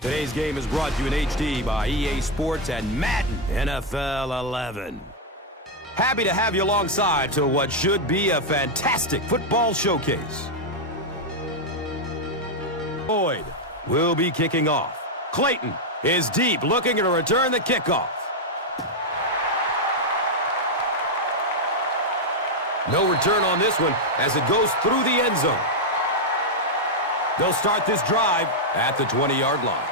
Today's game is brought to you in HD by EA Sports and Madden NFL 11. Happy to have you alongside to what should be a fantastic football showcase. Boyd will be kicking off. Clayton is deep, looking to return the kickoff. No return on this one as it goes through the end zone. They'll start this drive at the 20-yard line.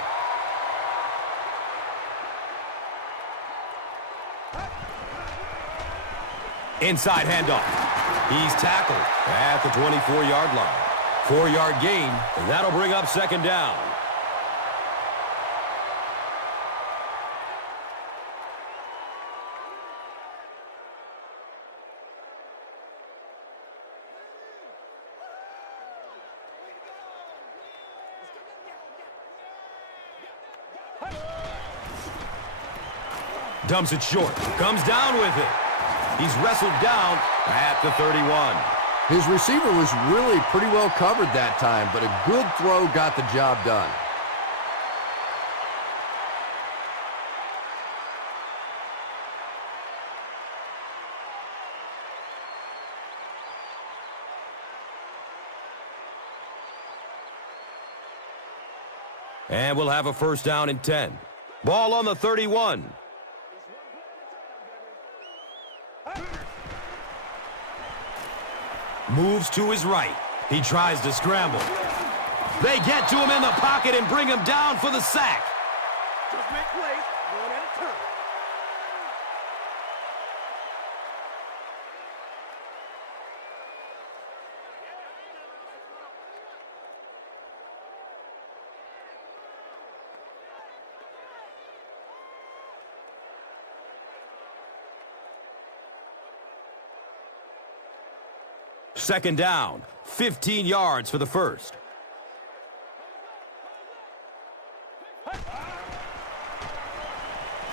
Inside handoff. He's tackled at the 24-yard line. 4-yard gain, and that'll bring up second down. Dumps it short. Comes down with it. He's wrestled down at the 31. His receiver was really pretty well covered that time, but a good throw got the job done. And we'll have a first down and 10. Ball on the 31. Moves to his right. He tries to scramble. They get to him in the pocket and bring him down for the sack. Just make plays, one at a time. Second down, 15 yards for the first.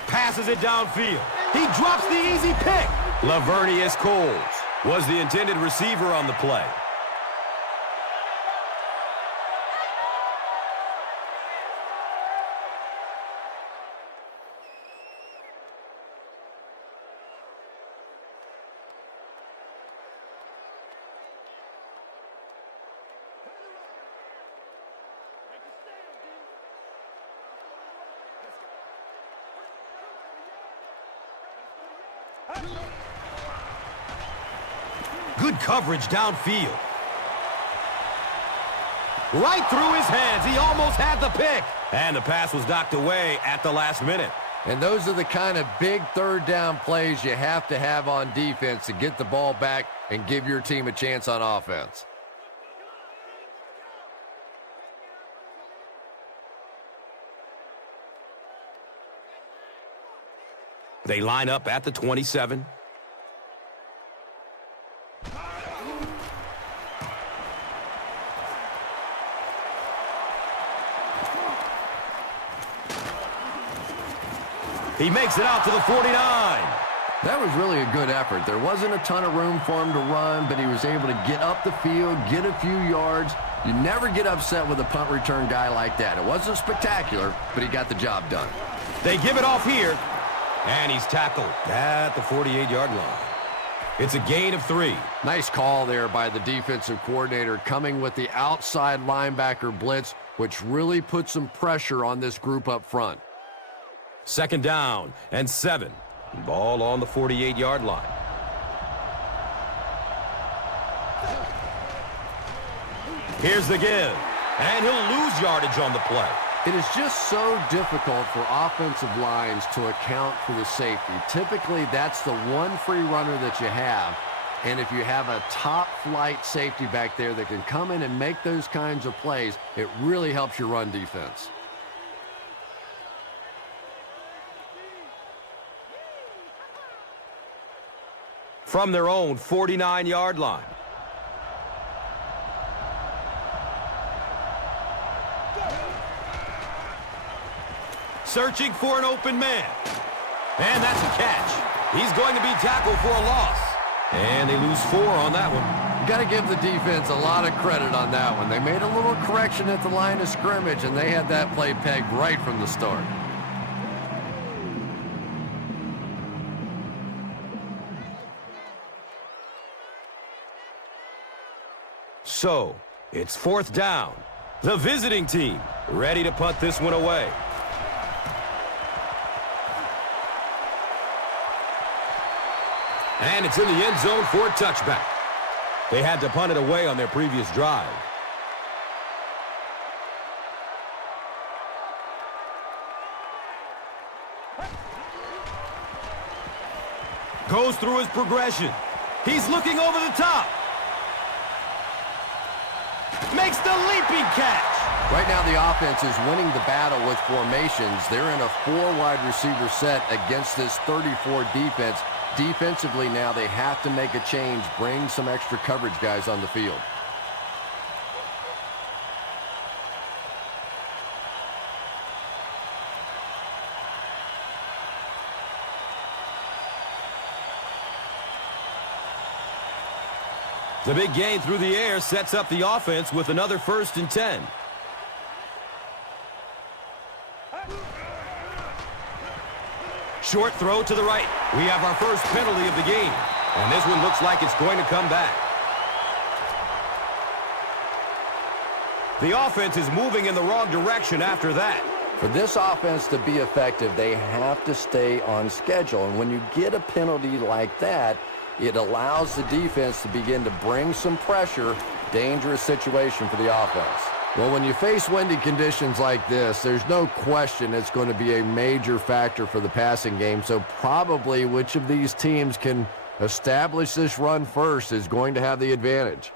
Passes it downfield. He drops the easy pick. Lavernius Coles was the intended receiver on the play. Good coverage downfield. Right through his hands. He almost had the pick. And the pass was knocked away at the last minute. And those are the kind of big third down plays you have to have on defense to get the ball back and give your team a chance on offense. They line up at the 27. He makes it out to the 49. That was really a good effort. There wasn't a ton of room for him to run, but he was able to get up the field, get a few yards. You never get upset with a punt return guy like that. It wasn't spectacular, but he got the job done. They give it off here, and he's tackled at the 48-yard line. It's a gain of 3. Nice call there by the defensive coordinator, coming with the outside linebacker blitz, which really put some pressure on this group up front. Second down and 7. Ball on the 48-yard line. Here's the give, and he'll lose yardage on the play. It is just so difficult for offensive lines to account for the safety. Typically, that's the one free runner that you have. And if you have a top-flight safety back there that can come in and make those kinds of plays, it really helps your run defense. From their own 49-yard line. Searching for an open man. And that's a catch. He's going to be tackled for a loss. And they lose 4 on that one. Got to give the defense a lot of credit on that one. They made a little correction at the line of scrimmage, and they had that play pegged right from the start. So, it's 4th down. The visiting team ready to punt this one away. And it's in the end zone for a touchback. They had to punt it away on their previous drive. Goes through his progression. He's looking over the top. Makes the leaping catch. Right now the offense is winning the battle with formations. They're in a 4-wide receiver set against this 34 defense. Defensively now they have to make a change, bring some extra coverage guys on the field. The big gain through the air sets up the offense with another 1st and 10. Short throw to the right. We have our first penalty of the game. And this one looks like it's going to come back. The offense is moving in the wrong direction after that. For this offense to be effective, they have to stay on schedule. And when you get a penalty like that, it allows the defense to begin to bring some pressure. Dangerous situation for the offense. Well, when you face windy conditions like this, there's no question it's going to be a major factor for the passing game. So probably which of these teams can establish this run first is going to have the advantage.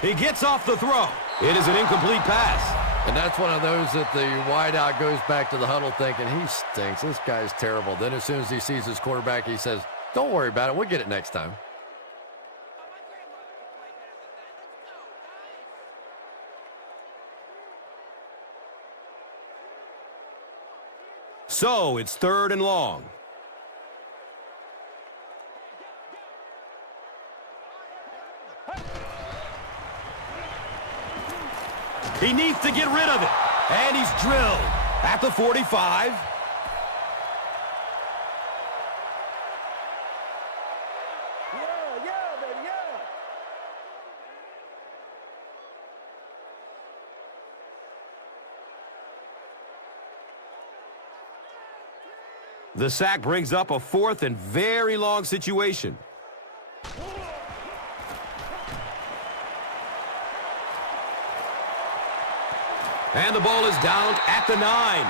He gets off the throw. It is an incomplete pass. And that's one of those that the wideout goes back to the huddle thinking, he stinks. This guy's terrible. Then as soon as he sees his quarterback, he says, don't worry about it. We'll get it next time. So it's 3rd and long. He needs to get rid of it. And he's drilled at the 45. Yeah, baby, yeah. The sack brings up a 4th and very long situation. And the ball is down at the 9.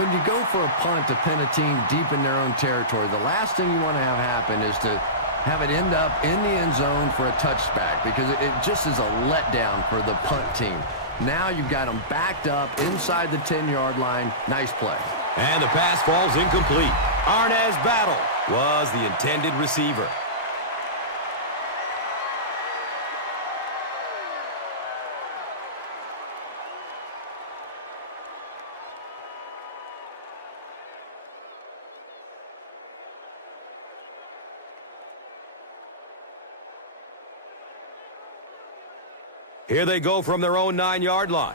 When you go for a punt to pin a team deep in their own territory, the last thing you want to have happen is to have it end up in the end zone for a touchback, because it just is a letdown for the punt team. Now you've got them backed up inside the 10-yard line. Nice play. And the pass falls incomplete. Arnez Battle was the intended receiver. Here they go from their own 9-yard line.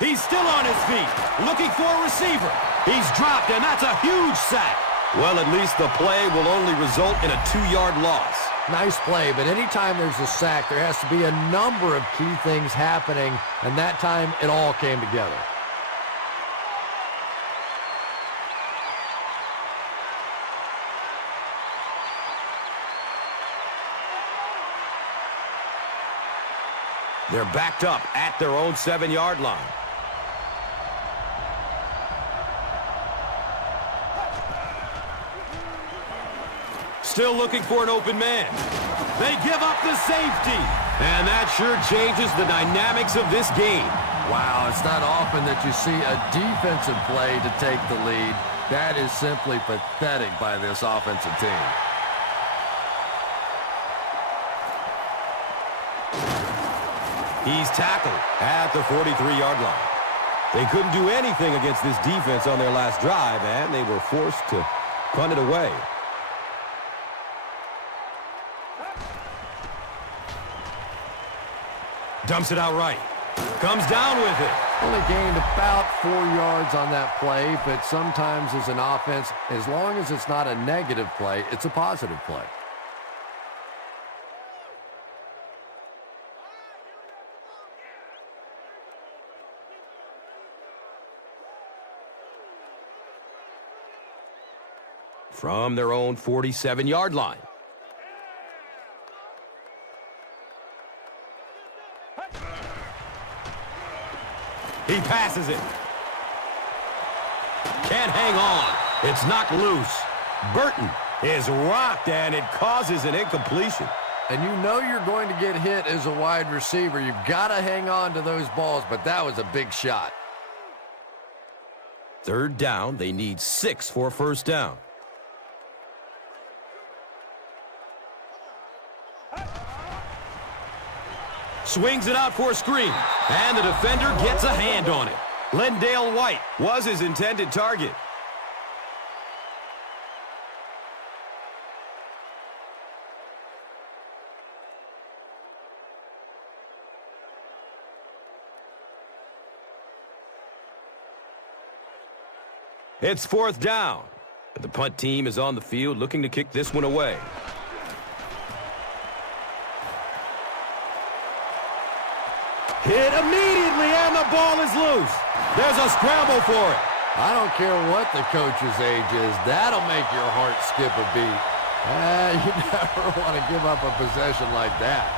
He's still on his feet, looking for a receiver. He's dropped, and that's a huge sack. Well, at least the play will only result in a 2-yard loss. Nice play, but anytime there's a sack, there has to be a number of key things happening, and that time it all came together. They're backed up at their own 7-yard line. Still looking for an open man. They give up the safety. And that sure changes the dynamics of this game. Wow, it's not often that you see a defensive play to take the lead. That is simply pathetic by this offensive team. He's tackled at the 43-yard line. They couldn't do anything against this defense on their last drive, and they were forced to punt it away. Dumps it out right. Comes down with it. Only gained about 4 yards on that play, but sometimes as an offense, as long as it's not a negative play, it's a positive play. From their own 47-yard line. He passes it. Can't hang on. It's knocked loose. Burton is rocked, and it causes an incompletion. And you know you're going to get hit as a wide receiver. You've got to hang on to those balls, but that was a big shot. Third down. They need 6 for a first down. Swings it out for a screen, and the defender gets a hand on it. Lendale White was his intended target. It's fourth down. The punt team is on the field looking to kick this one away. Hit immediately, and the ball is loose. There's a scramble for it. I don't care what the coach's age is. That'll make your heart skip a beat. You never want to give up a possession like that.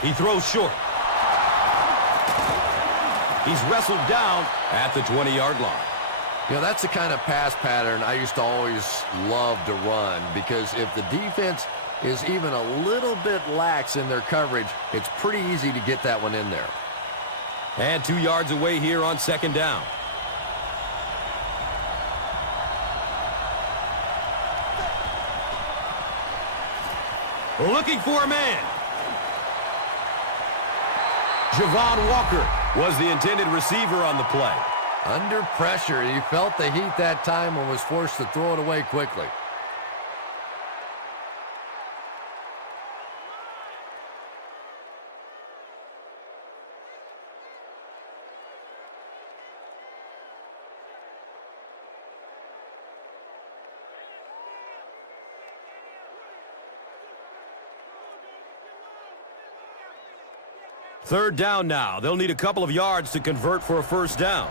He throws short. He's wrestled down at the 20-yard line. You know, that's the kind of pass pattern I used to always love to run, because if the defense is even a little bit lax in their coverage, it's pretty easy to get that one in there. And 2 yards away here on second down. Looking for a man. Javon Walker was the intended receiver on the play. Under pressure, he felt the heat that time and was forced to throw it away quickly. Third down now. They'll need a couple of yards to convert for a first down.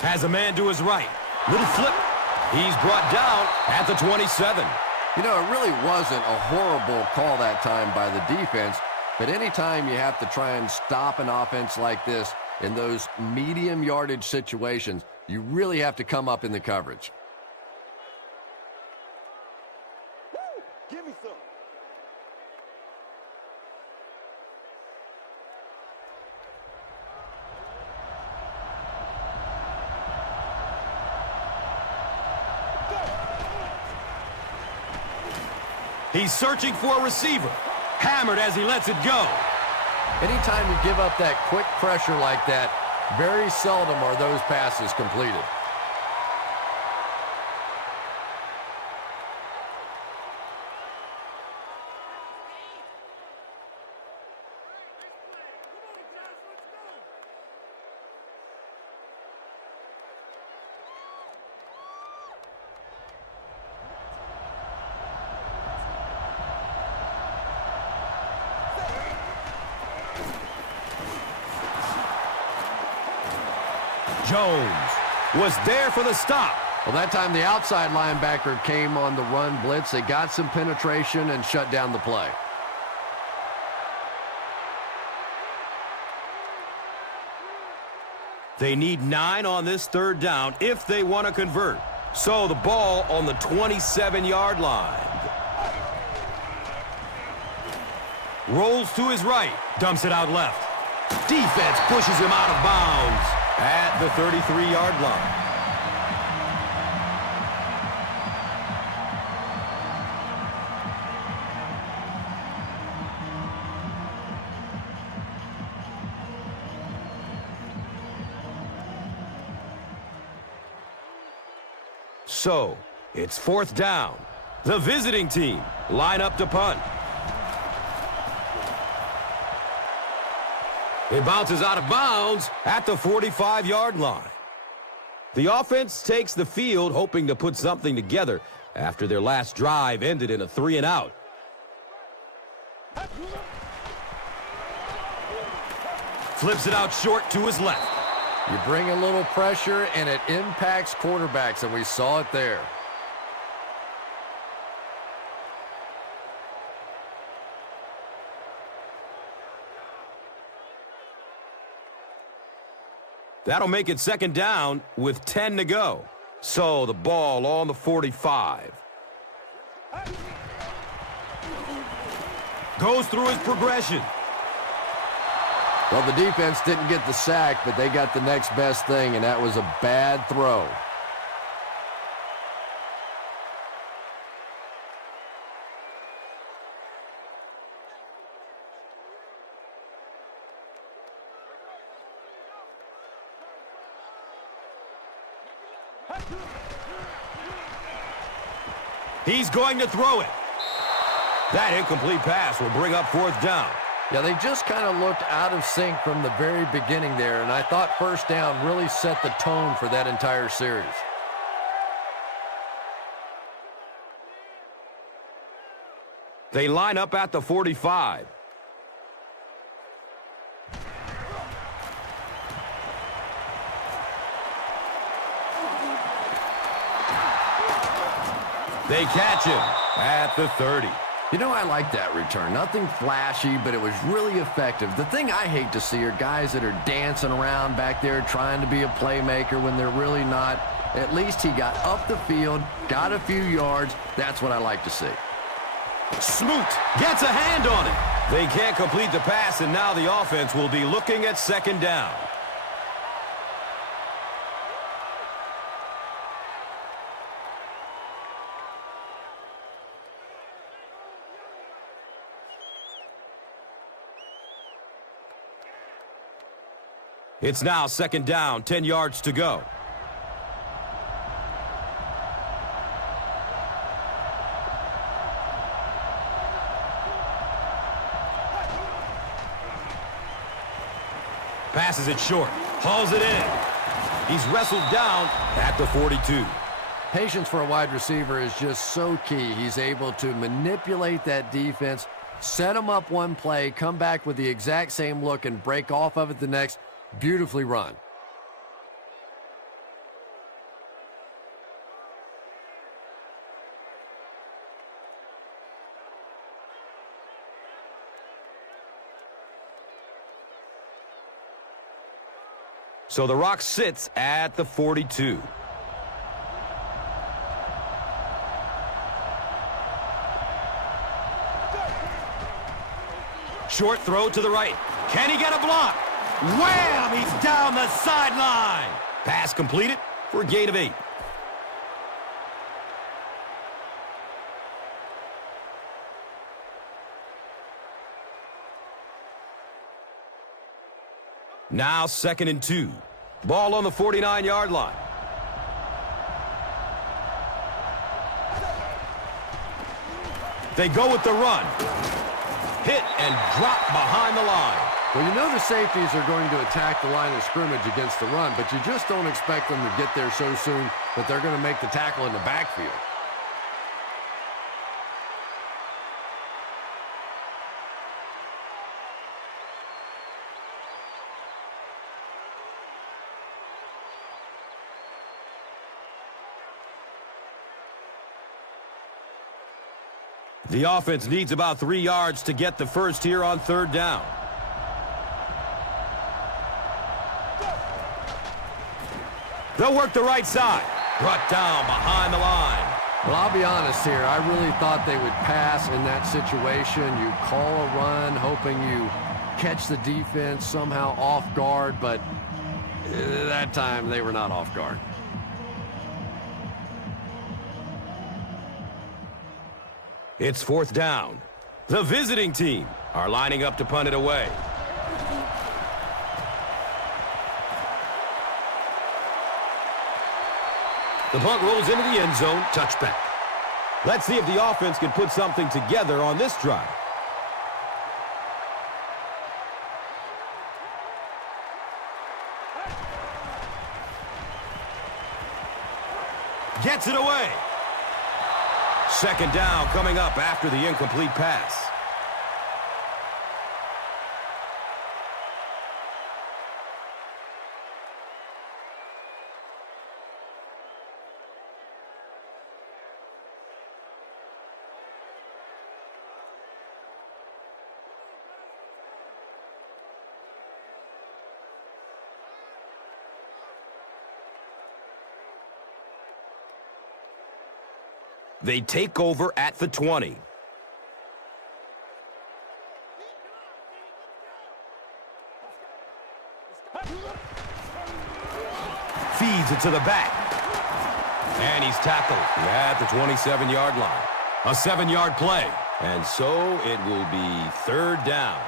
Has a man to his right. Little flip. He's brought down at the 27. You know, it really wasn't a horrible call that time by the defense, but anytime you have to try and stop an offense like this in those medium yardage situations, you really have to come up in the coverage. Give me some. He's searching for a receiver. Hammered as he lets it go. Anytime you give up that quick pressure like that, very seldom are those passes completed. Jones was there for the stop. Well, that time the outside linebacker came on the run blitz. They got some penetration and shut down the play. They need 9 on this third down if they want to convert. So the ball on the 27-yard line. Rolls to his right. Dumps it out left. Defense pushes him out of bounds at the 33-yard line. So, it's 4th down. The visiting team line up to punt. It bounces out of bounds at the 45-yard line. The offense takes the field, hoping to put something together after their last drive ended in a 3-and-out. Flips it out short to his left. You bring a little pressure, and it impacts quarterbacks, and we saw it there. That'll make it 2nd down with 10 to go. So the ball on the 45. Goes through his progression. Well, the defense didn't get the sack, but they got the next best thing, and that was a bad throw. He's going to throw it. That incomplete pass will bring up 4th down. Yeah, they just kind of looked out of sync from the very beginning there, and I thought 1st down really set the tone for that entire series. They line up at the 45. They catch him at the 30. You know, I like that return. Nothing flashy, but it was really effective. The thing I hate to see are guys that are dancing around back there trying to be a playmaker when they're really not. At least he got up the field, got a few yards. That's what I like to see. Smoot gets a hand on it. They can't complete the pass, and now the offense will be looking at 2nd down. It's now 2nd down, 10 yards to go. Passes it short, hauls it in. He's wrestled down at the 42. Patience for a wide receiver is just so key. He's able to manipulate that defense, set them up one play, come back with the exact same look, and break off of it the next. Beautifully run. So the Rock sits at the 42. Short throw to the right. Can he get a block? Wham! He's down the sideline. Pass completed for a gain of 8. Now 2nd and 2. Ball on the 49-yard line. They go with the run. Hit and drop behind the line. Well, you know the safeties are going to attack the line of scrimmage against the run, but you just don't expect them to get there so soon that they're going to make the tackle in the backfield. The offense needs about 3 yards to get the first here on 3rd down. They'll work the right side. Brought down behind the line. Well, I'll be honest here. I really thought they would pass in that situation. You call a run, hoping you catch the defense somehow off guard, but that time they were not off guard. It's 4th down. The visiting team are lining up to punt it away. The punt rolls into the end zone. Touchback. Let's see if the offense can put something together on this drive. Gets it away. 2nd down coming up after the incomplete pass. They take over at the 20. Feeds it to the back. And he's tackled at the 27-yard line. A 7-yard play. And so it will be 3rd down.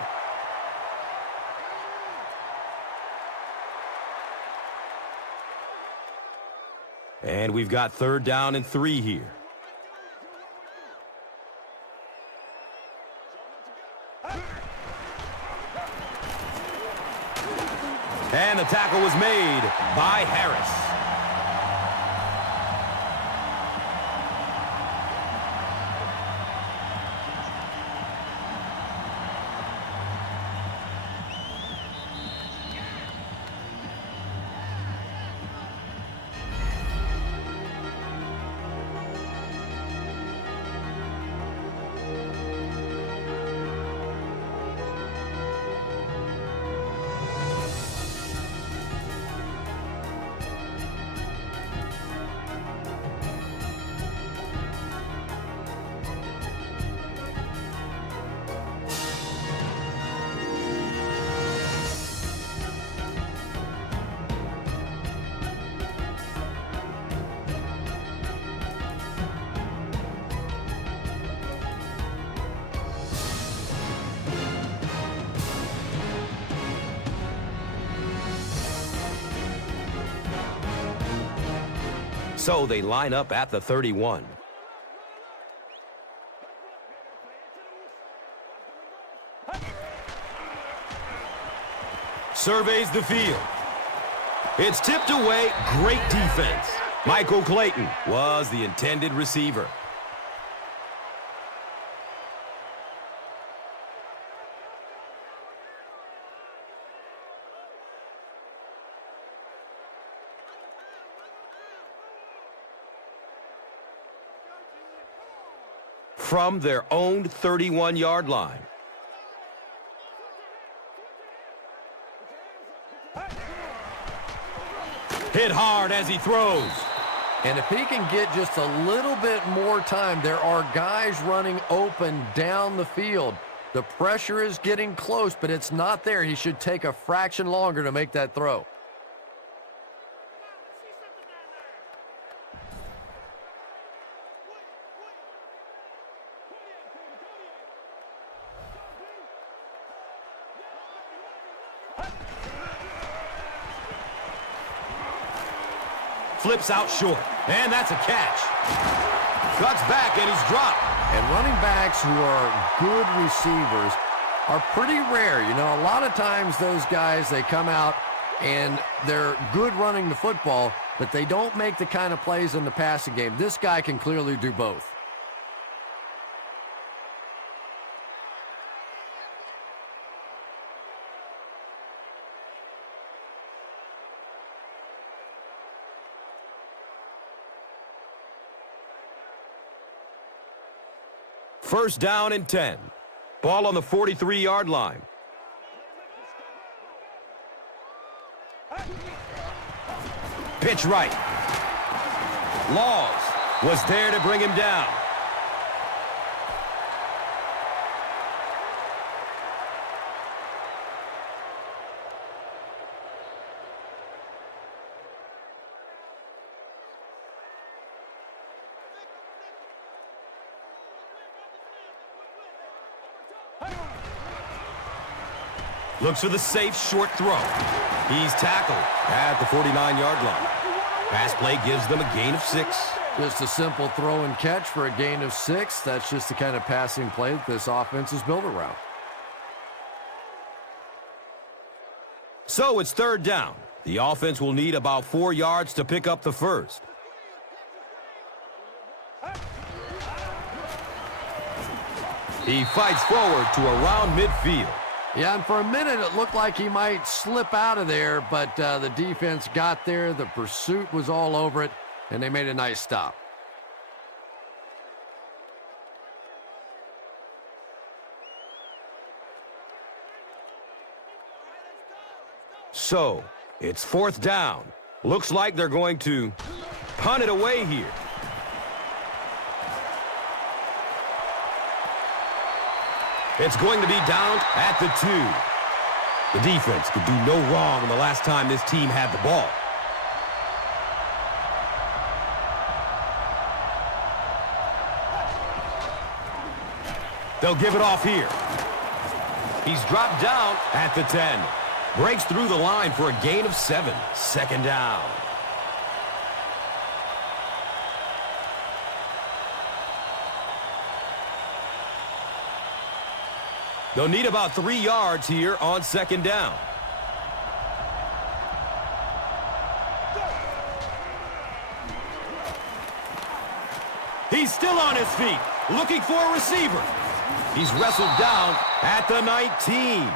And we've got 3rd down and 3 here. And the tackle was made by Harris. So they line up at the 31. Surveys the field. It's tipped away. Great defense. Michael Clayton was the intended receiver. From their own 31-yard line. Hit hard as he throws. And if he can get just a little bit more time, there are guys running open down the field. The pressure is getting close, but it's not there. He should take a fraction longer to make that throw. Flips out short, and that's a catch. Cuts back, and he's dropped. And running backs who are good receivers are pretty rare. You know, a lot of times those guys, they come out and they're good running the football, but they don't make the kind of plays in the passing game. This guy can clearly do both. First down and 10. Ball on the 43-yard line. Pitch right. Laws was there to bring him down. Looks for the safe short throw. He's tackled at the 49-yard line. Pass play gives them a gain of 6. Just a simple throw and catch for a gain of 6. That's just the kind of passing play that this offense is built around. So it's 3rd down. The offense will need about 4 yards to pick up the first. He fights forward to around midfield. Yeah, and for a minute it looked like he might slip out of there, but the defense got there. The pursuit was all over it, and they made a nice stop. So it's 4th down. Looks like they're going to punt it away here. It's going to be down at the 2. The defense could do no wrong the last time this team had the ball. They'll give it off here. He's dropped down at the 10. Breaks through the line for a gain of 7. 2nd down. They'll need about 3 yards here on 2nd down. He's still on his feet, looking for a receiver. He's wrestled down at the 19.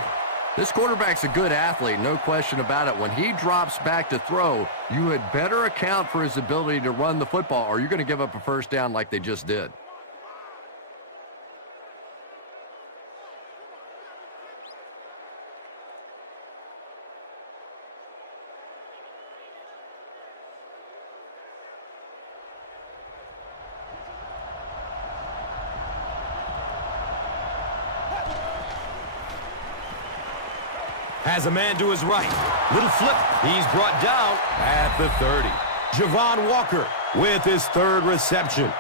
This quarterback's a good athlete, no question about it. When he drops back to throw, you had better account for his ability to run the football, or you're going to give up a first down like they just did. Has a man to his right. Little flip. He's brought down at the 30. Javon Walker with his 3rd reception.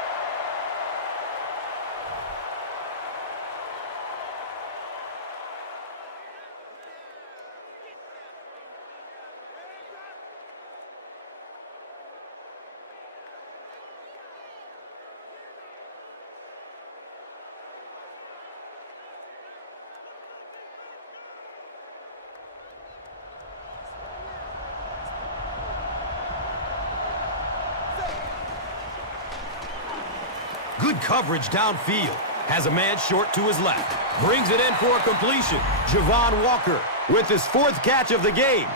Good coverage downfield. Has a man short to his left. Brings it in for a completion. Javon Walker with his 4th catch of the game.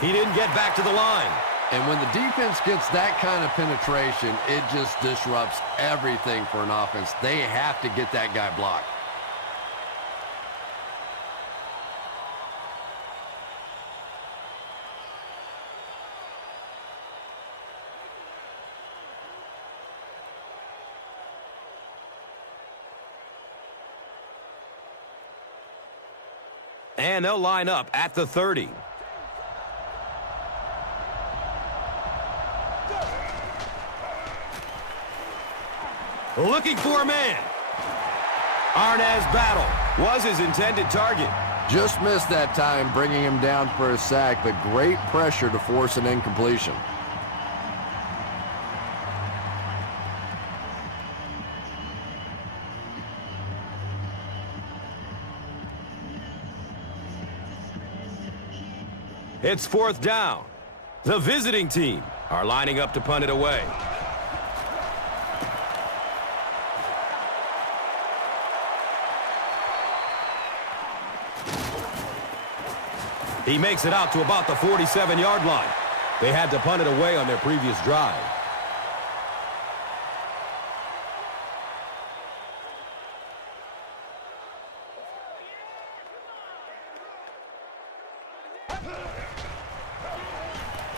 He didn't get back to the line. And when the defense gets that kind of penetration, it just disrupts everything for an offense. They have to get that guy blocked. And they'll line up at the 30. Looking for a man. Arnez battle was his intended target. Just missed that time, bringing him down for a sack, but great pressure to force an incompletion. It's 4th down. The visiting team are lining up to punt it away. He makes it out to about the 47-yard line. They had to punt it away on their previous drive.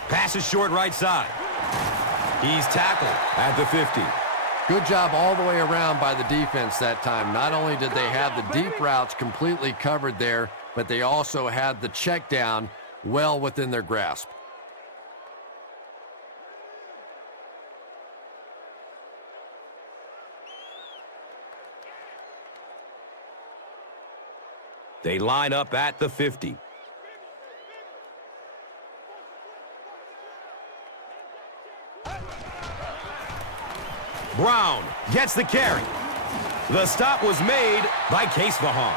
Pass is short right side. He's tackled at the 50. Good job all the way around by the defense that time. Not only did they have the deep routes completely covered there, but they also had the check down well within their grasp. They line up at the 50. Brown gets the carry. The stop was made by Javon.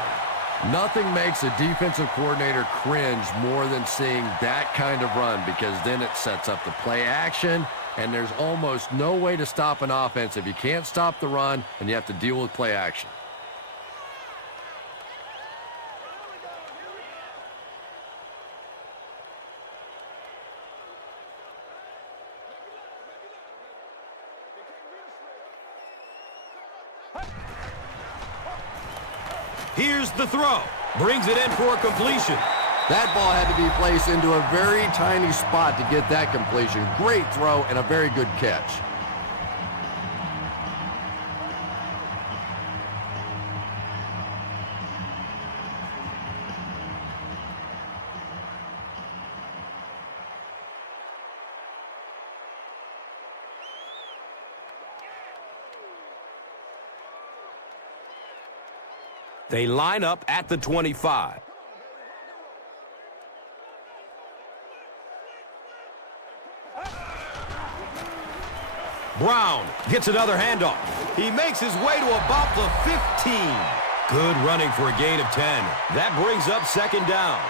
Nothing makes a defensive coordinator cringe more than seeing that kind of run, because then it sets up the play action, and there's almost no way to stop an offense if you can't stop the run and you have to deal with play action. Here's the throw. Brings it in for completion. That ball had to be placed into a very tiny spot to get that completion. Great throw and a very good catch. They line up at the 25. Brown gets another handoff. He makes his way to about the 15. Good running for a gain of 10. That brings up second down.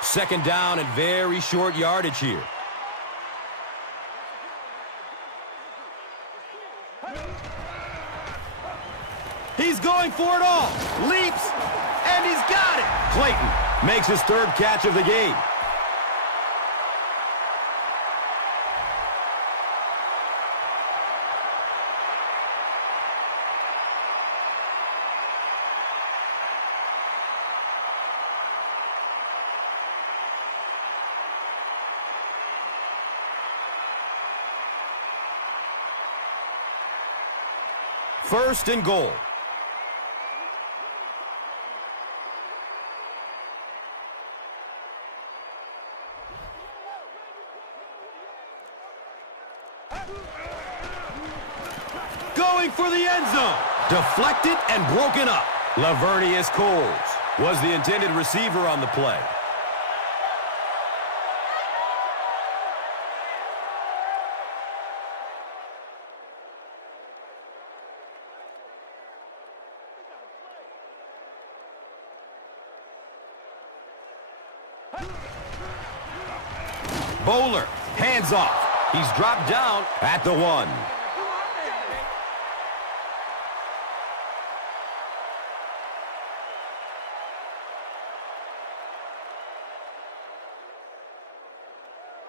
Second down and very short yardage here. He's going for it all. Leaps, and he's got it. Clayton makes his third catch of the game. First and goal. Going for the end zone. Deflected and broken up. Lavernius Coles was the intended receiver on the play. Bowler, hands off. He's dropped down at the 1.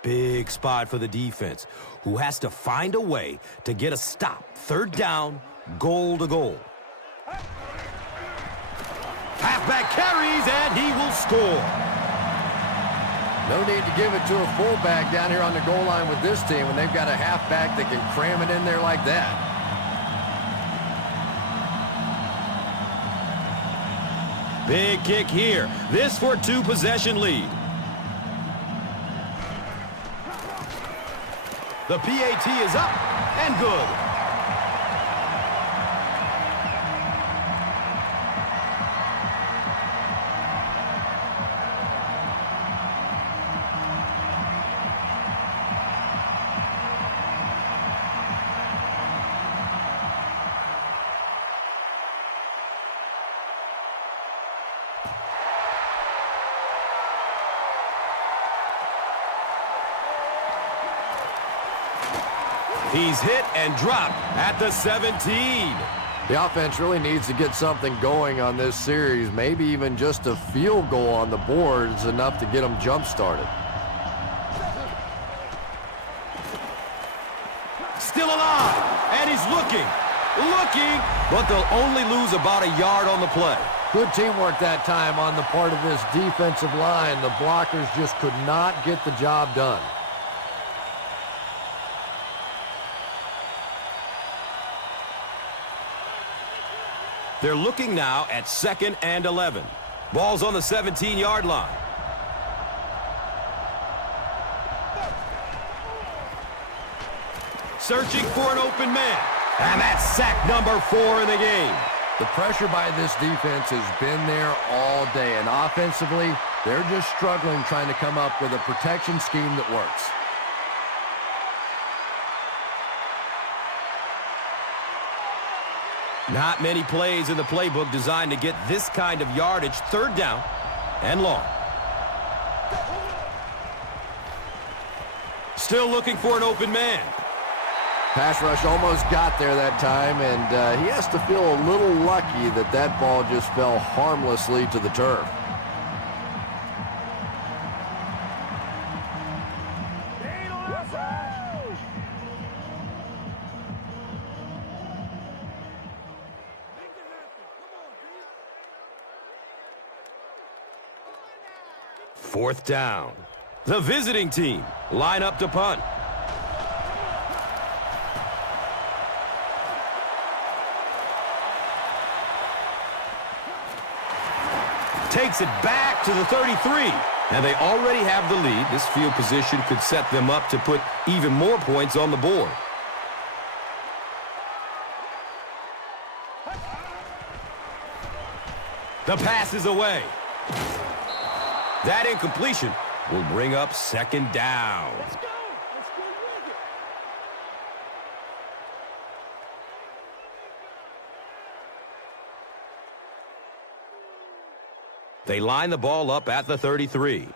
Big spot for the defense, who has to find a way to get a stop. Third down, goal to goal. Halfback carries, and he will score. No need to give it to a fullback down here on the goal line with this team when they've got a halfback that can cram it in there like that. Big kick here. This for 2-possession lead. The PAT is up and good. He's hit and dropped at the 17. The offense really needs to get something going on this series. Maybe even just a field goal on the board is enough to get them jump-started. Still alive, and he's looking, but they'll only lose about a yard on the play. Good teamwork that time on the part of this defensive line. The blockers just could not get the job done. They're looking now at 2nd and 11. Ball's on the 17-yard line. Searching for an open man. And that's sack number 4 in the game. The pressure by this defense has been there all day, and offensively, they're just struggling trying to come up with a protection scheme that works. Not many plays in the playbook designed to get this kind of yardage. 3rd down and long. Still looking for an open man. Pass rush almost got there that time, and he has to feel a little lucky that that ball just fell harmlessly to the turf. Fourth down. The visiting team line up to punt. Takes it back to the 33. And they already have the lead. This field position could set them up to put even more points on the board. The pass is away. That incompletion will bring up 2nd down. Let's go. Let's go with it. They line the ball up at the 33.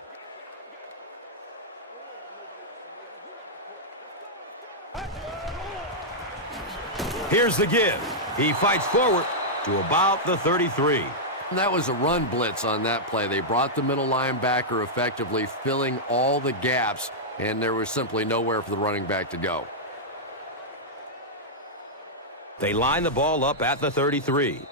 Here's the give. He fights forward to about the 33. That was a run blitz on that play. They brought the middle linebacker effectively filling all the gaps, and there was simply nowhere for the running back to go. They line the ball up at the 33.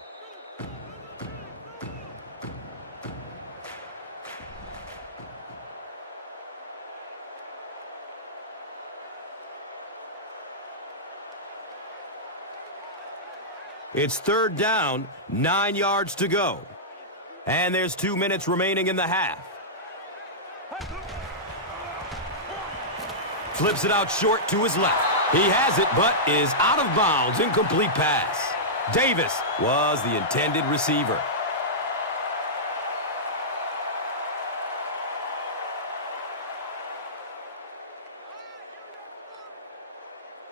It's 3rd down, 9 yards to go. And there's 2 minutes remaining in the half. Flips it out short to his left. He has it, but is out of bounds. Incomplete pass. Davis was the intended receiver.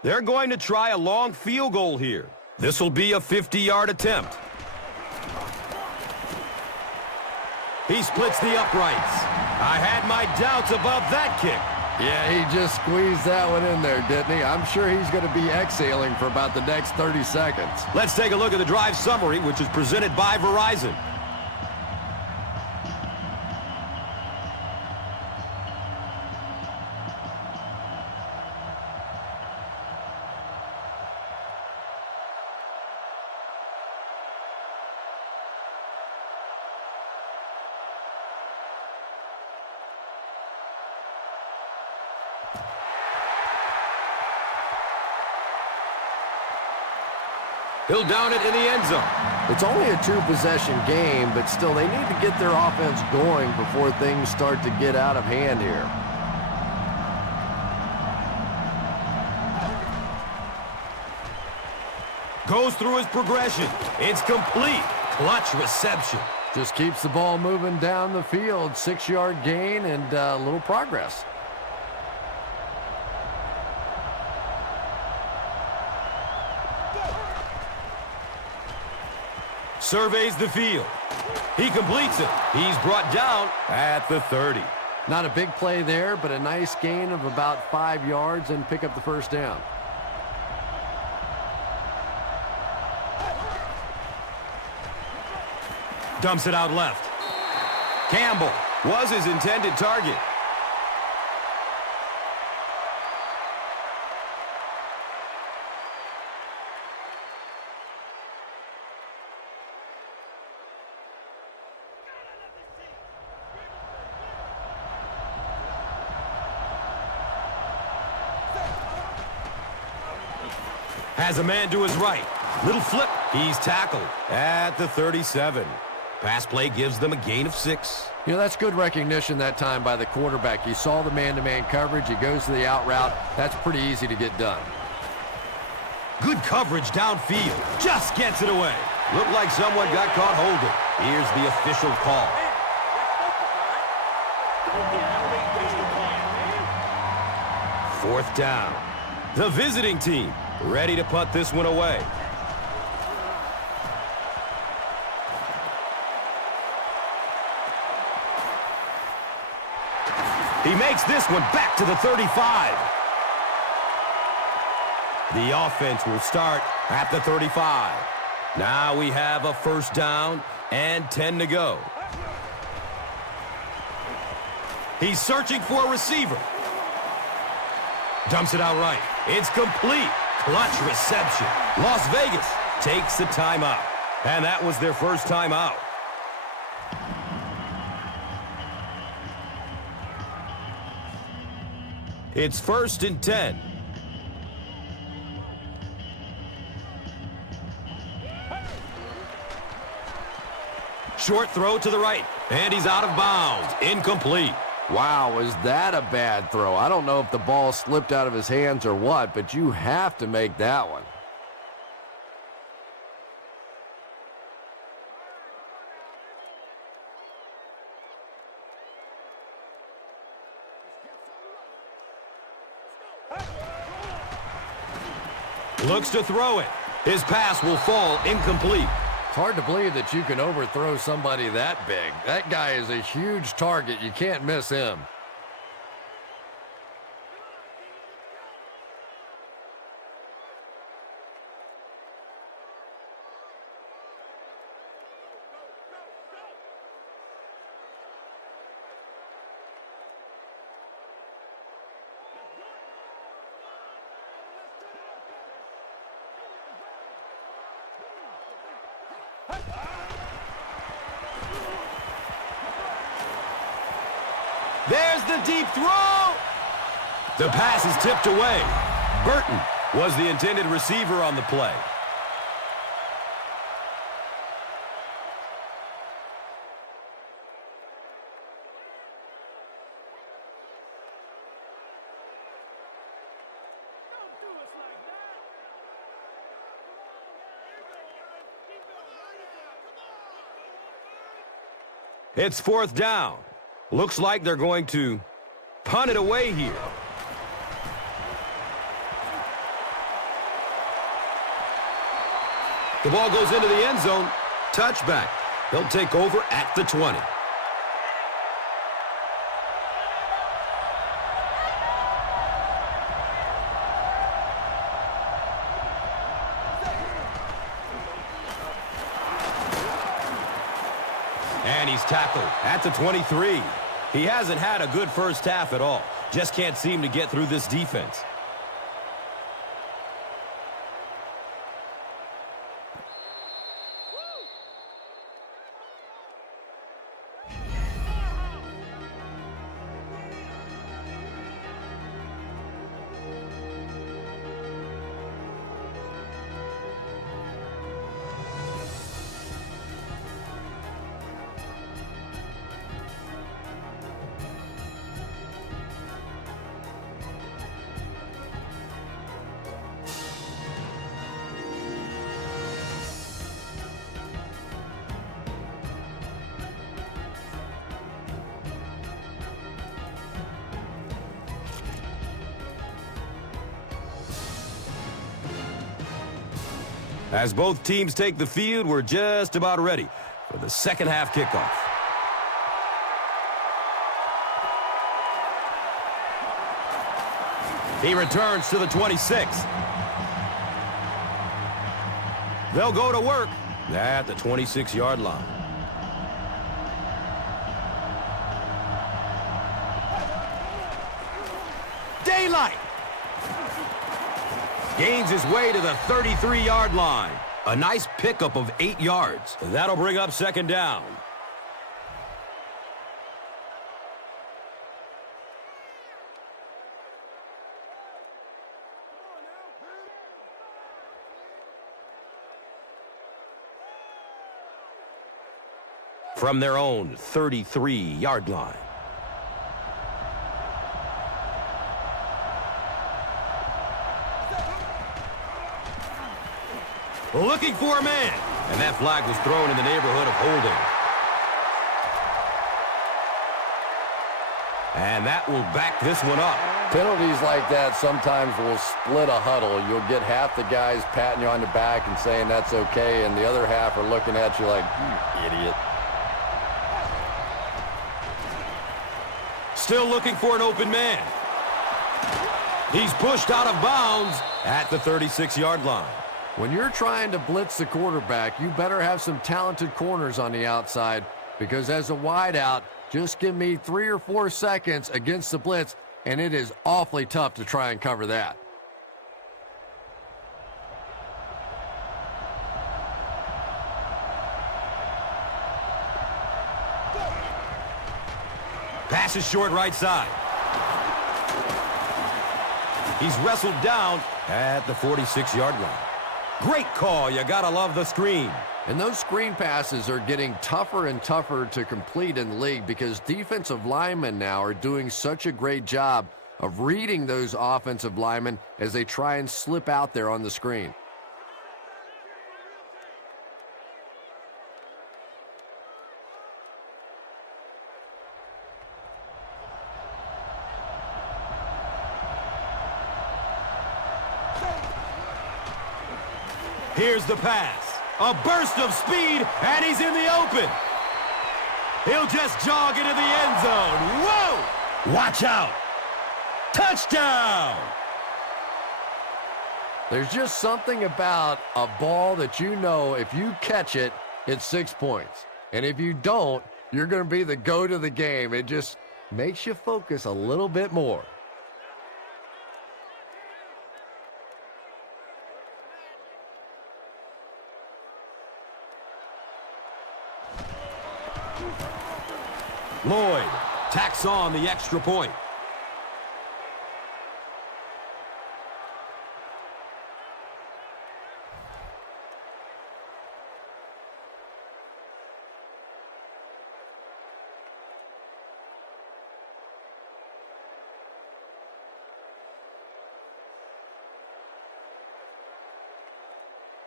They're going to try a long field goal here. This will be a 50-yard attempt. He splits the uprights. I had my doubts about that kick. Yeah, he just squeezed that one in there, didn't he? I'm sure he's going to be exhaling for about the next 30 seconds. Let's take a look at the drive summary, which is presented by Verizon. He'll down it in the end zone. It's only a 2-possession game, but still they need to get their offense going before things start to get out of hand here. Goes through his progression. It's complete. Clutch reception. Just keeps the ball moving down the field. 6-yard gain and a little progress. Surveys the field. He completes it. He's brought down at the 30. Not a big play there, but a nice gain of about 5 yards and pick up the 1st down. Dumps it out left. Campbell was his intended target. Has a man to his right. Little flip. He's tackled at the 37. Pass play gives them a gain of 6. You know, that's good recognition that time by the quarterback. He saw the man-to-man coverage. He goes to the out route. That's pretty easy to get done. Good coverage downfield. Just gets it away. Looked like someone got caught holding. Here's the official call. Fourth down. The visiting team ready to punt this one away. He makes this one back to the 35. The offense will start at the 35. Now we have a first down and 10 to go. He's searching for a receiver. Dumps it out right. It's complete. Clutch reception. Las Vegas takes the timeout. And that was their first timeout. It's 1st and 10. Short throw to the right. And he's out of bounds. Incomplete. Wow, was that a bad throw? I don't know if the ball slipped out of his hands or what, but you have to make that one. Looks to throw it. His pass will fall incomplete. It's hard to believe that you can overthrow somebody that big. That guy is a huge target. You can't miss him. There's the deep throw. The pass is tipped away. Burton was the intended receiver on the play. It's 4th down. Looks like they're going to punt it away here. The ball goes into the end zone. Touchback. They'll take over at the 20. And he's tackled at the 23. He hasn't had a good first half at all. Just can't seem to get through this defense. As both teams take the field, we're just about ready for the second half kickoff. He returns to the 26. They'll go to work at the 26-yard line. side. Gains his way to the 33-yard line. A nice pickup of 8 yards. That'll bring up second down. From their own 33-yard line. Looking for a man. And that flag was thrown in the neighborhood of holding. And that will back this one up. Penalties like that sometimes will split a huddle. You'll get half the guys patting you on the back and saying that's okay, and the other half are looking at you like, you idiot. Still looking for an open man. He's pushed out of bounds at the 36-yard line. When you're trying to blitz the quarterback, you better have some talented corners on the outside, because as a wideout, just give me 3 or 4 seconds against the blitz, and it is awfully tough to try and cover that. Pass is short right side. He's wrestled down at the 46-yard line. Great call. You gotta love the screen. And those screen passes are getting tougher and tougher to complete in the league because defensive linemen now are doing such a great job of reading those offensive linemen as they try and slip out there on the screen. Here's the pass. A burst of speed, and he's in the open. He'll just jog into the end zone. Whoa! Watch out. Touchdown! There's just something about a ball that you know if you catch it, it's 6 points. And if you don't, you're going to be the goat of the game. It just makes you focus a little bit more. Lloyd tacks on the extra point.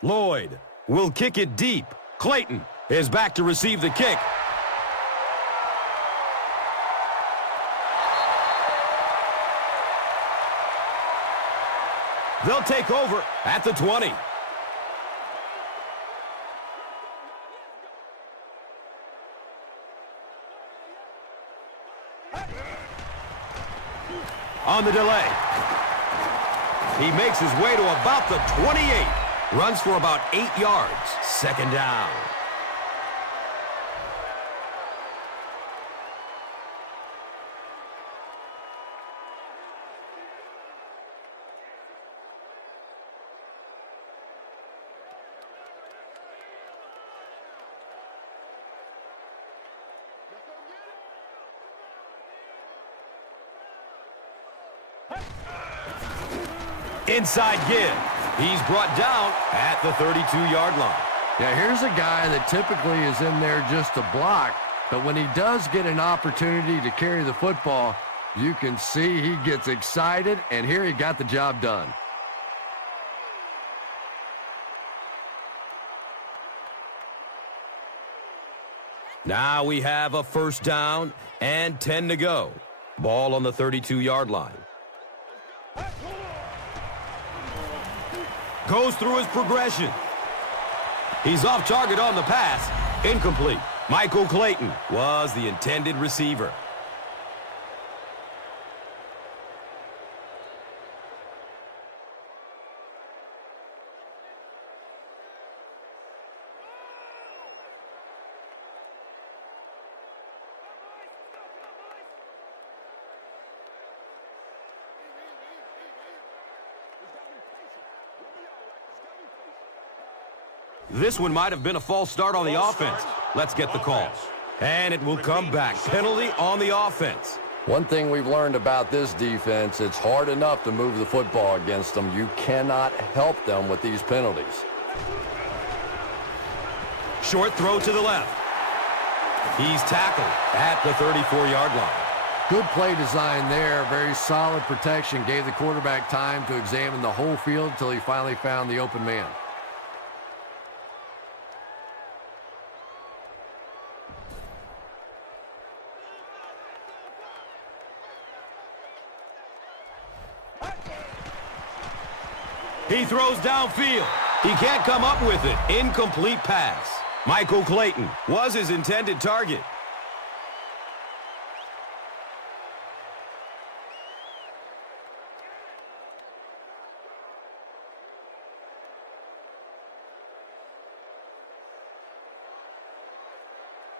Lloyd will kick it deep. Clayton is back to receive the kick. They'll take over at the 20. On the delay. He makes his way to about the 28. Runs for about 8 yards. Second down. Inside give. He's brought down at the 32-yard line. Yeah, here's a guy that typically is in there just to block, but when he does get an opportunity to carry the football, you can see he gets excited, and here he got the job done. Now we have a first down and 10 to go. Ball on the 32-yard line. Goes through his progression. He's off target on the pass. Incomplete. Michael Clayton was the intended receiver. This one might have been a false start on the offense. Let's get the call. And it will come back. Penalty on the offense. One thing we've learned about this defense, it's hard enough to move the football against them. You cannot help them with these penalties. Short throw to the left. He's tackled at the 34-yard line. Good play design there. Very solid protection. Gave the quarterback time to examine the whole field until he finally found the open man. He throws downfield. He can't come up with it. Incomplete pass. Michael Clayton was his intended target.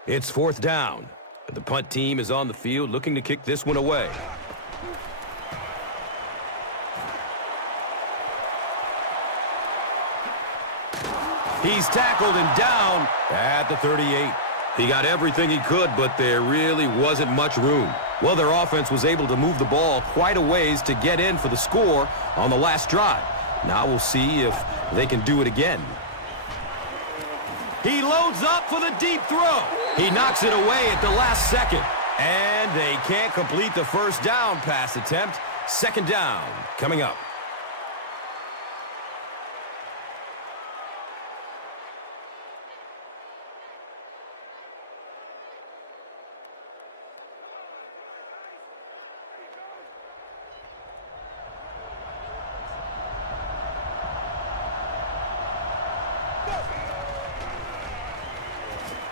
It's 4th down. The punt team is on the field looking to kick this one away. He's tackled and down at the 38. He got everything he could, but there really wasn't much room. Well, their offense was able to move the ball quite a ways to get in for the score on the last drive. Now we'll see if they can do it again. He loads up for the deep throw. He knocks it away at the last second. And they can't complete the first down pass attempt. 2nd down coming up.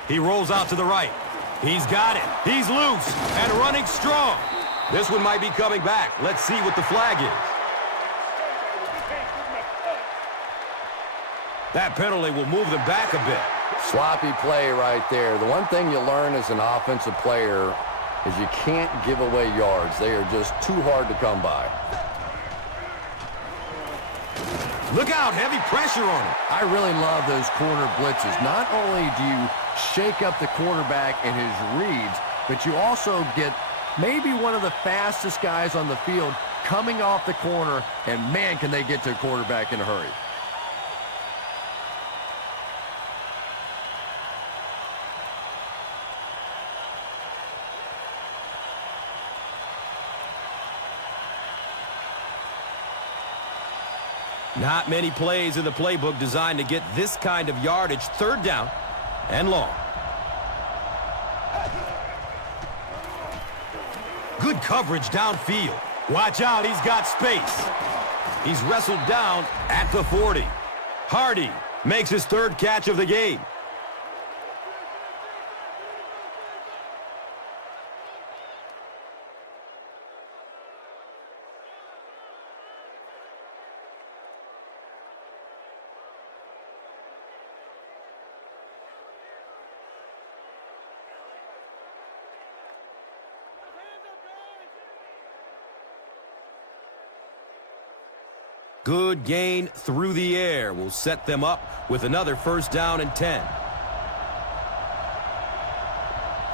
He rolls out to the right. He's got it. He's loose and running strong. This one might be coming back. Let's see what the flag is. That penalty will move them back a bit. Sloppy play right there. The one thing you learn as an offensive player is you can't give away yards. They are just too hard to come by. Look out, heavy pressure on him. I really love those corner blitzes. Not only do you shake up the quarterback and his reads, but you also get maybe one of the fastest guys on the field coming off the corner, and man, can they get to a quarterback in a hurry. Not many plays in the playbook designed to get this kind of yardage. 3rd down and long. Good coverage downfield. Watch out, he's got space. He's wrestled down at the 40. Hardy makes his 3rd catch of the game. Good gain through the air will set them up with another 1st down and 10.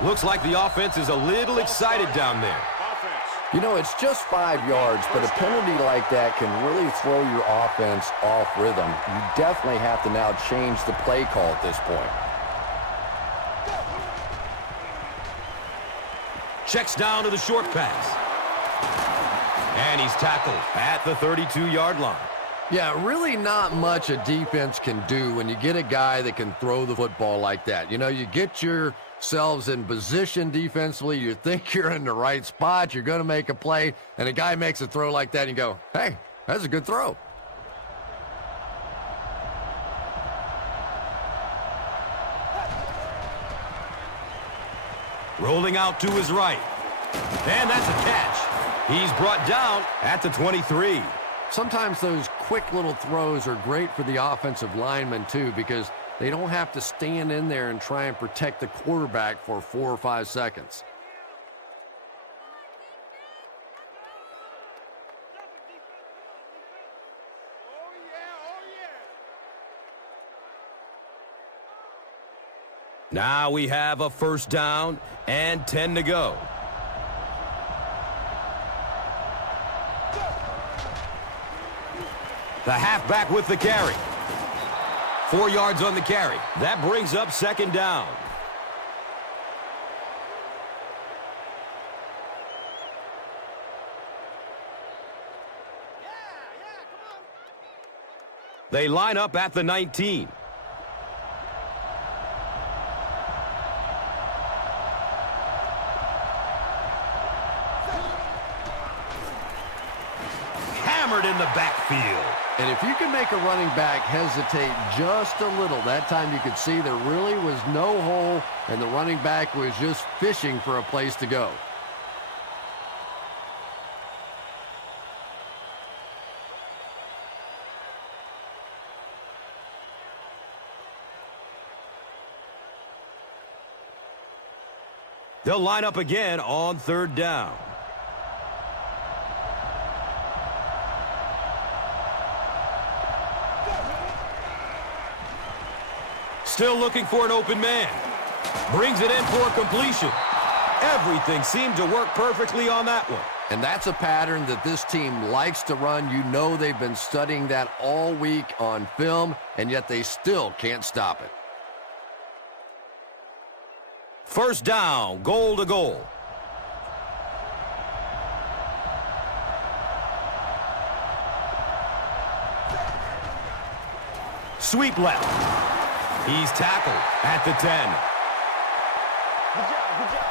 Looks like the offense is a little excited down there. You know, it's just 5 yards, but a penalty like that can really throw your offense off rhythm. You definitely have to now change the play call at this point. Checks down to the short pass. And he's tackled at the 32-yard line. Yeah, really not much a defense can do when you get a guy that can throw the football like that. You know, you get yourselves in position defensively. You think you're in the right spot. You're going to make a play, and a guy makes a throw like that, and you go, hey, that's a good throw. Rolling out to his right. And that's a catch. He's brought down at the 23. Sometimes those quick little throws are great for the offensive linemen, too, because they don't have to stand in there and try and protect the quarterback for 4 or 5 seconds. Now we have a first down and 10 to go. The halfback with the carry. 4 yards on the carry. That brings up second down. They line up at the 19. Hammered in the backfield. And if you can make a running back hesitate just a little, that time you could see there really was no hole, and the running back was just fishing for a place to go. They'll line up again on third down. Still looking for an open man. Brings it in for a completion. Everything seemed to work perfectly on that one. And that's a pattern that this team likes to run. You know they've been studying that all week on film, and yet they still can't stop it. First down, goal to goal. Sweep left. He's tackled at the 10. Good job, good job.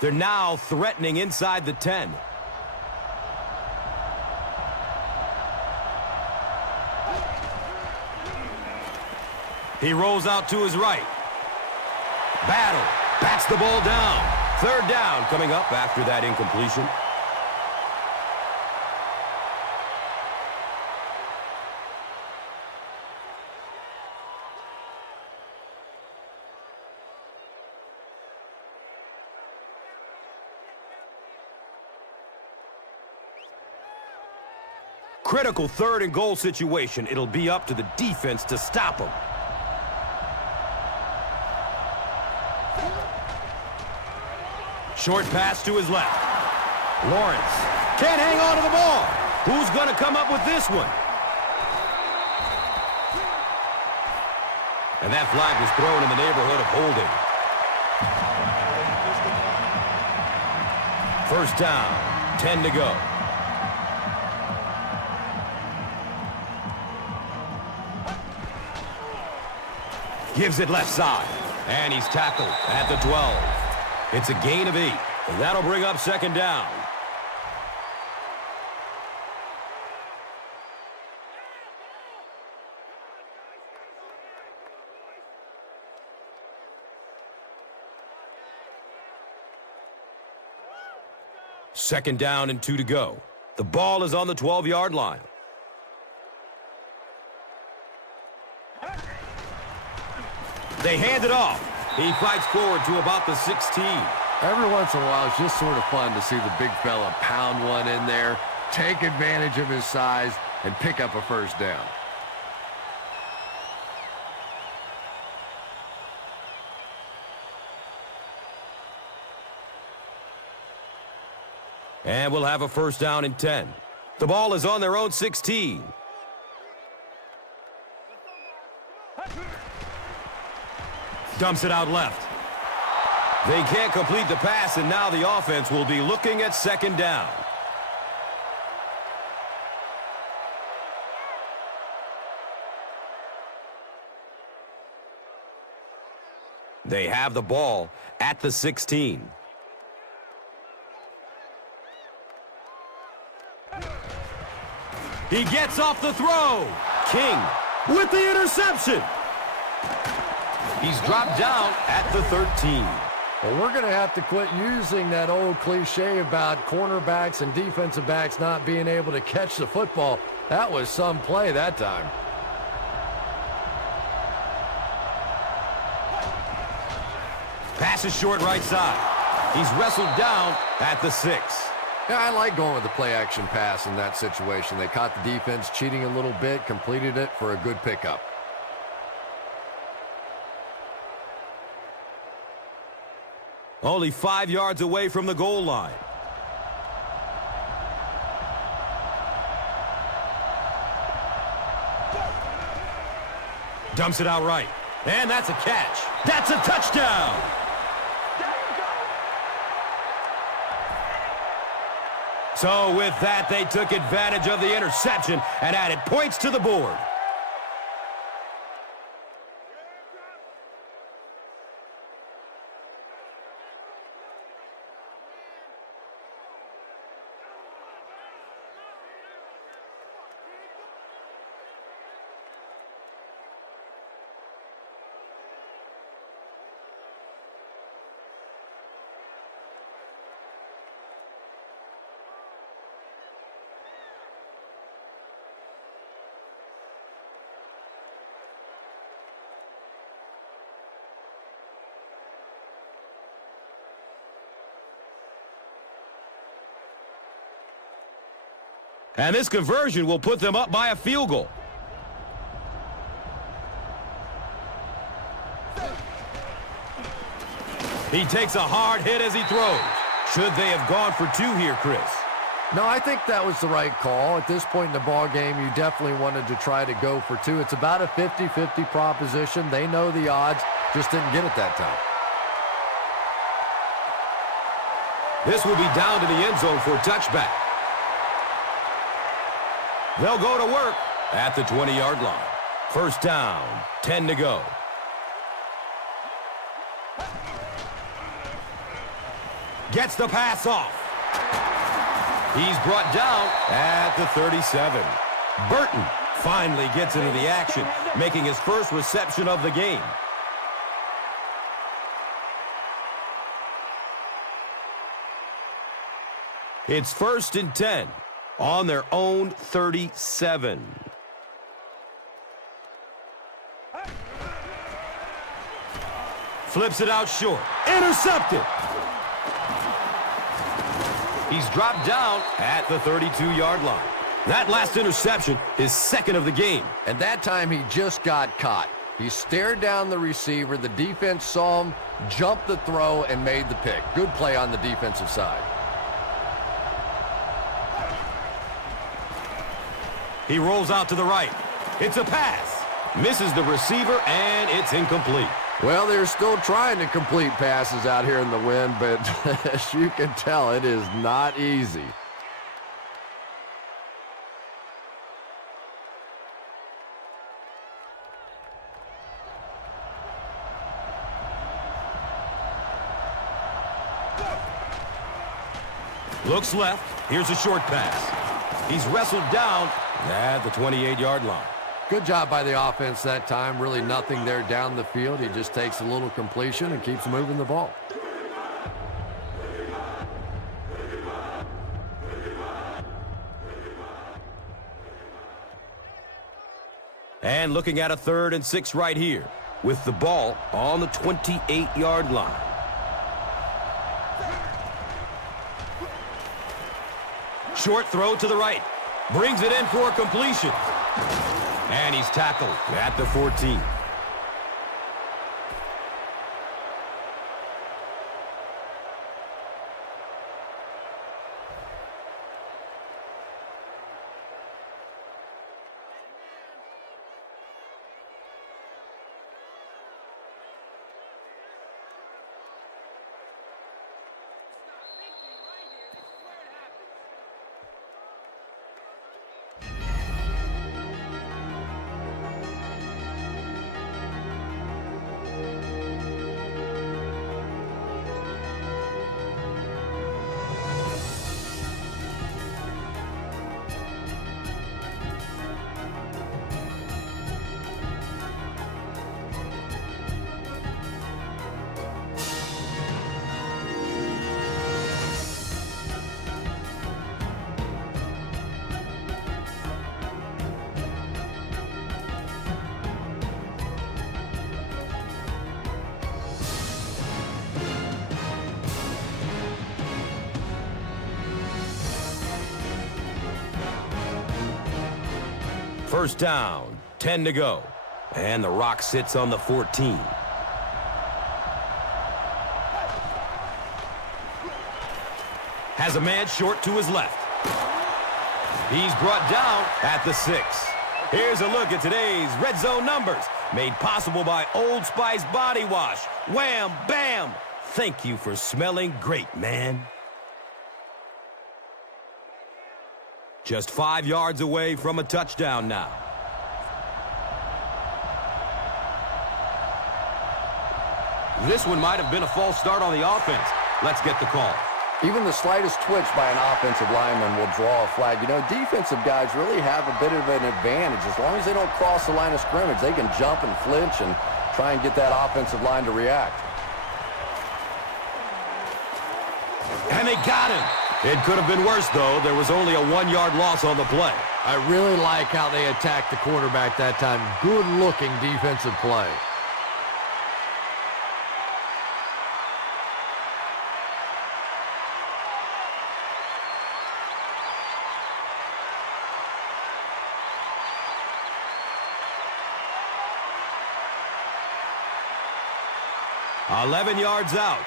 They're now threatening inside the 10. He rolls out to his right. Battle. Bats the ball down. Third down coming up after that incompletion. Critical third and goal situation. It'll be up to the defense to stop him. Short pass to his left. Lawrence can't hang on to the ball. Who's going to come up with this one? And that flag was thrown in the neighborhood of holding. First down, 10 to go. Gives it left side. And he's tackled at the 12. It's a gain of 8, and that'll bring up second down. Second down and 2 to go. The ball is on the 12-yard line. They hand it off. He fights forward to about the 16. Every once in a while, it's just sort of fun to see the big fella pound one in there, take advantage of his size, and pick up a first down. And we'll have a first down and 10. The ball is on their own 16. Dumps it out left. They can't complete the pass, and now the offense will be looking at second down. They have the ball at the 16. He gets off the throw. King with the interception. He's dropped down at the 13. Well, we're going to have to quit using that old cliche about cornerbacks and defensive backs not being able to catch the football. That was some play that time. Pass is short right side. He's wrestled down at the 6. Yeah, I like going with the play-action pass in that situation. They caught the defense cheating a little bit, completed it for a good pickup. Only 5 yards away from the goal line. Dumps it out right. And that's a catch. That's a touchdown. So with that, they took advantage of the interception and added points to the board. And this conversion will put them up by a field goal. He takes a hard hit as he throws. Should they have gone for 2 here, Chris? No, I think that was the right call. At this point in the ball game, you definitely wanted to try to go for 2. It's about a 50-50 proposition. They know the odds, just didn't get it that time. This will be down to the end zone for a touchback. They'll go to work at the 20-yard line. First down, 10 to go. Gets the pass off. He's brought down at the 37. Burton finally gets into the action, making his first reception of the game. It's 1st and 10 on their own 37. Flips it out short. Intercepted. He's dropped down at the 32-yard line. That last interception is 2nd of the game. And that time he just got caught. He stared down the receiver. The defense saw him, jumped the throw, and made the pick. Good play on the defensive side. He rolls out to the right. It's a pass. Misses the receiver, and it's incomplete. Well, they're still trying to complete passes out here in the wind, but as you can tell, it is not easy. Looks left. Here's a short pass. He's wrestled down at the 28-yard line. Good job by the offense that time. Really nothing there down the field. He just takes a little completion and keeps moving the ball. And looking at a 3rd and 6 right here with the ball on the 28-yard line. Short throw to the right. Brings it in for a completion. And he's tackled at the 14. First down, 10 to go. And the rock sits on the 14. Has a man short to his left. He's brought down at the 6. Here's a look at today's red zone numbers, made possible by Old Spice Body Wash. Wham, bam! Thank you for smelling great, man. Just 5 yards away from a touchdown now. This one might have been a false start on the offense. Let's get the call. Even the slightest twitch by an offensive lineman will draw a flag. You know, defensive guys really have a bit of an advantage. As long as they don't cross the line of scrimmage, they can jump and flinch and try and get that offensive line to react. And they got him. It could have been worse, though. There was only a 1-yard loss on the play. I really like how they attacked the quarterback that time. Good-looking defensive play. $11 yards out.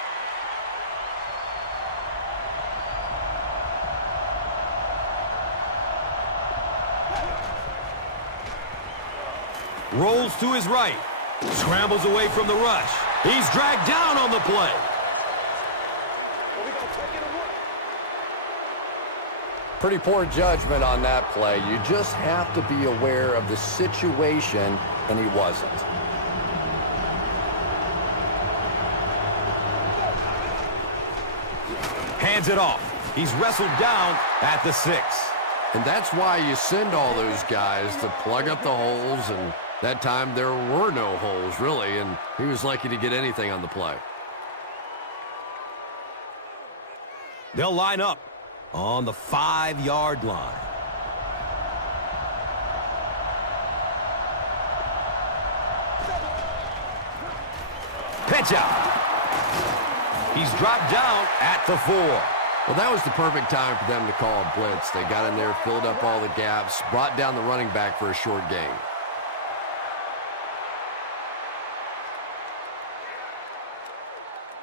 Rolls to his right. Scrambles away from the rush. He's dragged down on the play. Pretty poor judgment on that play. You just have to be aware of the situation, and he wasn't. Hands it off. He's wrestled down at the 6. And that's why you send all those guys to plug up the holes, and that time there were no holes, really, and he was lucky to get anything on the play. They'll line up on the 5-yard line. Pitch out. He's dropped down at the 4. Well, that was the perfect time for them to call a blitz. They got in there, filled up all the gaps, brought down the running back for a short gain.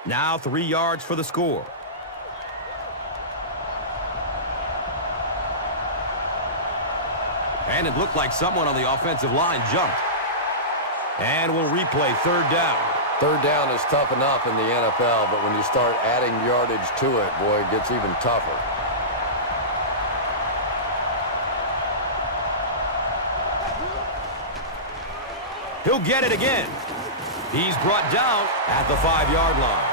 Now 3 yards for the score. And it looked like someone on the offensive line jumped. And we'll replay third down. Third down is tough enough in the NFL, but when you start adding yardage to it, boy, it gets even tougher. He'll get it again. He's brought down at the 5-yard line.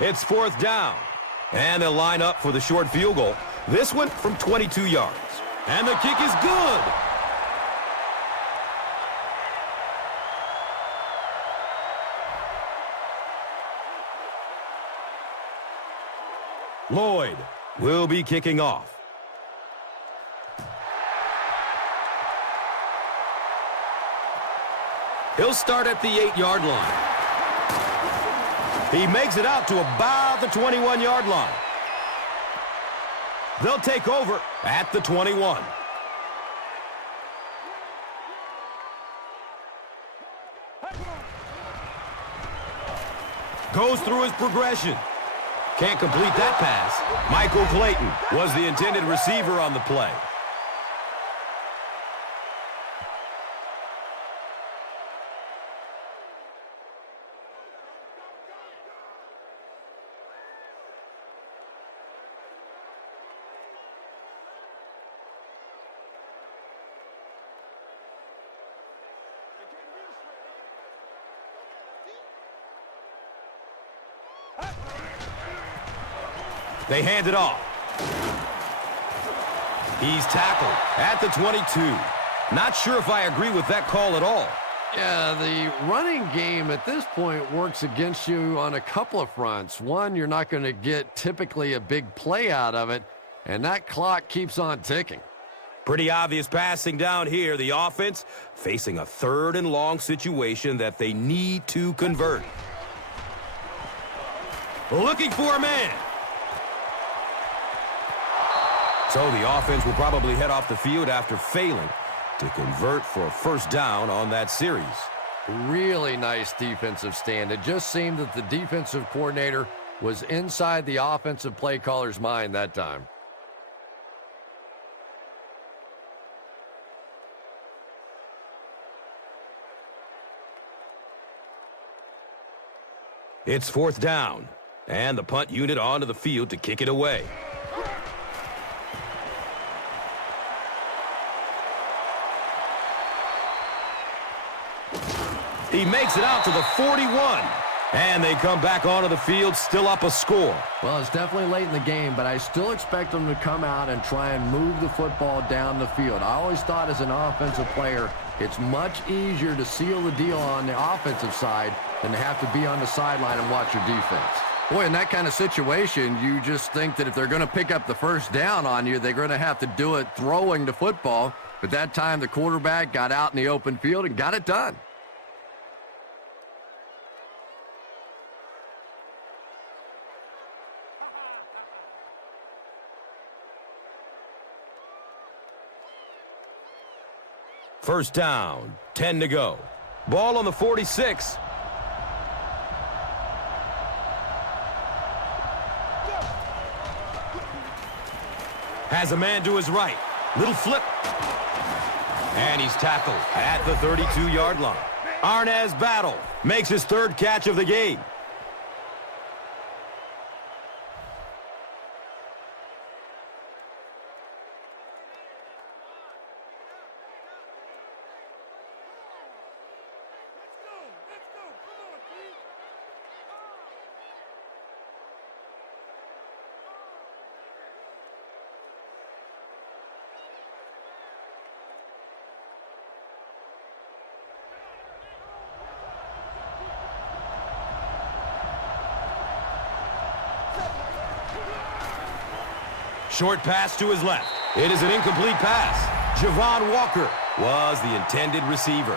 It's fourth down. And they'll line up for the short field goal. This one from 22 yards. And the kick is good. Lloyd will be kicking off. He'll start at the 8-yard line. He makes it out to about the 21-yard line. They'll take over at the 21. Goes through his progression. Can't complete that pass. Michael Clayton was the intended receiver on the play. They hand it off. He's tackled at the 22. Not sure if I agree with that call at all. Yeah, the running game at this point works against you on a couple of fronts. One, you're not going to get typically a big play out of it, and that clock keeps on ticking. Pretty obvious passing down here. The offense facing a 3rd and long situation that they need to convert. Looking for a man. So the offense will probably head off the field after failing to convert for a 1st down on that series. Really nice defensive stand. It just seemed that the defensive coordinator was inside the offensive play caller's mind that time. It's 4th down, and the punt unit onto the field to kick it away. He makes it out to the 41, and they come back onto the field, still up a score. Well, it's definitely late in the game, but I still expect them to come out and try and move the football down the field. I always thought as an offensive player, it's much easier to seal the deal on the offensive side than to have to be on the sideline and watch your defense. Boy, in that kind of situation, you just think that if they're going to pick up the 1st down on you, they're going to have to do it throwing the football. But that time, the quarterback got out in the open field and got it done. First down, 10 to go. Ball on the 46. Has a man to his right. Little flip. And he's tackled at the 32-yard line. Arnez battle makes his 3rd catch of the game. Short pass to his left. It is an incomplete pass. Javon Walker was the intended receiver.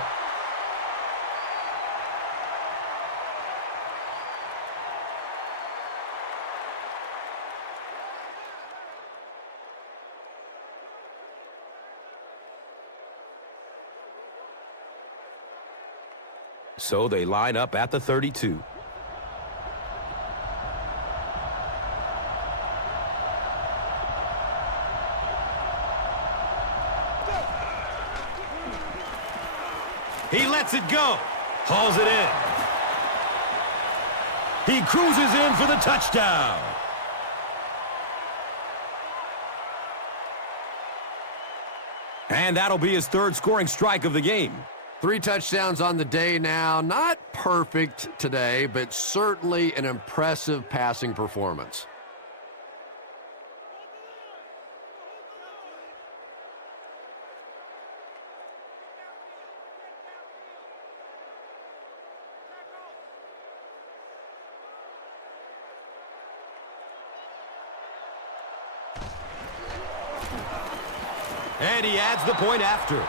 So they line up at the 32. He lets it go. Hauls it in. He cruises in for the touchdown. And that'll be his 3rd scoring strike of the game. 3 touchdowns on the day now. Not perfect today, but certainly an impressive passing performance. And he adds the point after.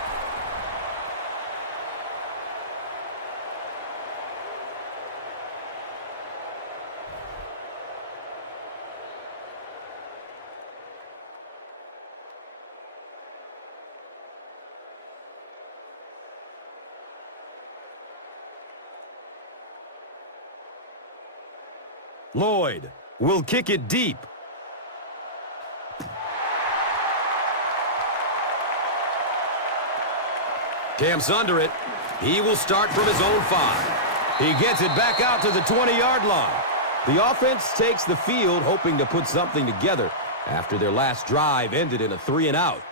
Lloyd will kick it deep. Camps under it. He will start from his own 5. He gets it back out to the 20-yard line. The offense takes the field, hoping to put something together after their last drive ended in a 3-and-out.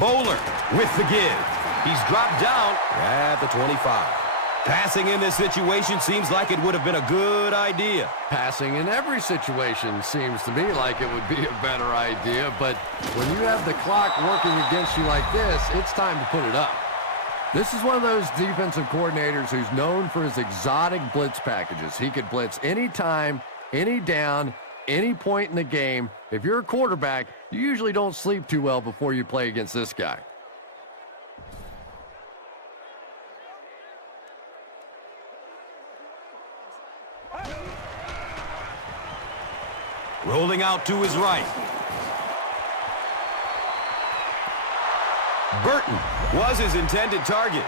Bowler with the give. He's dropped down at the 25. Passing in this situation seems like it would have been a good idea. Passing in every situation seems to me like it would be a better idea, but when you have the clock working against you like this, it's time to put it up. This is one of those defensive coordinators who's known for his exotic blitz packages. He could blitz any time, any down, any point in the game, if you're a quarterback, you usually don't sleep too well before you play against this guy. Rolling out to his right. Burton was his intended target.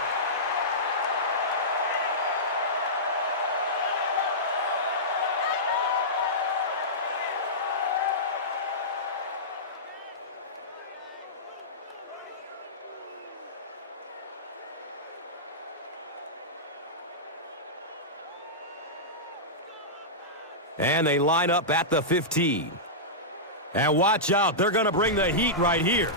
And they line up at the 15. And watch out, they're going to bring the heat right here.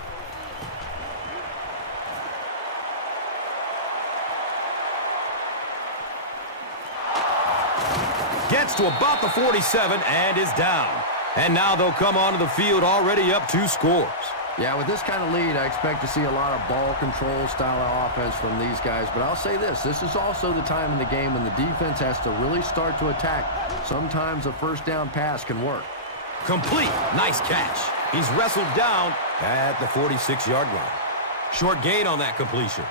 Gets to about the 47 and is down. And now they'll come onto the field already up 2 scores. Yeah, with this kind of lead, I expect to see a lot of ball control style of offense from these guys. But I'll say this is also the time in the game when the defense has to really start to attack. Sometimes a first down pass can work. Complete. Nice catch. He's wrestled down at the 46-yard line. Short gain on that completion.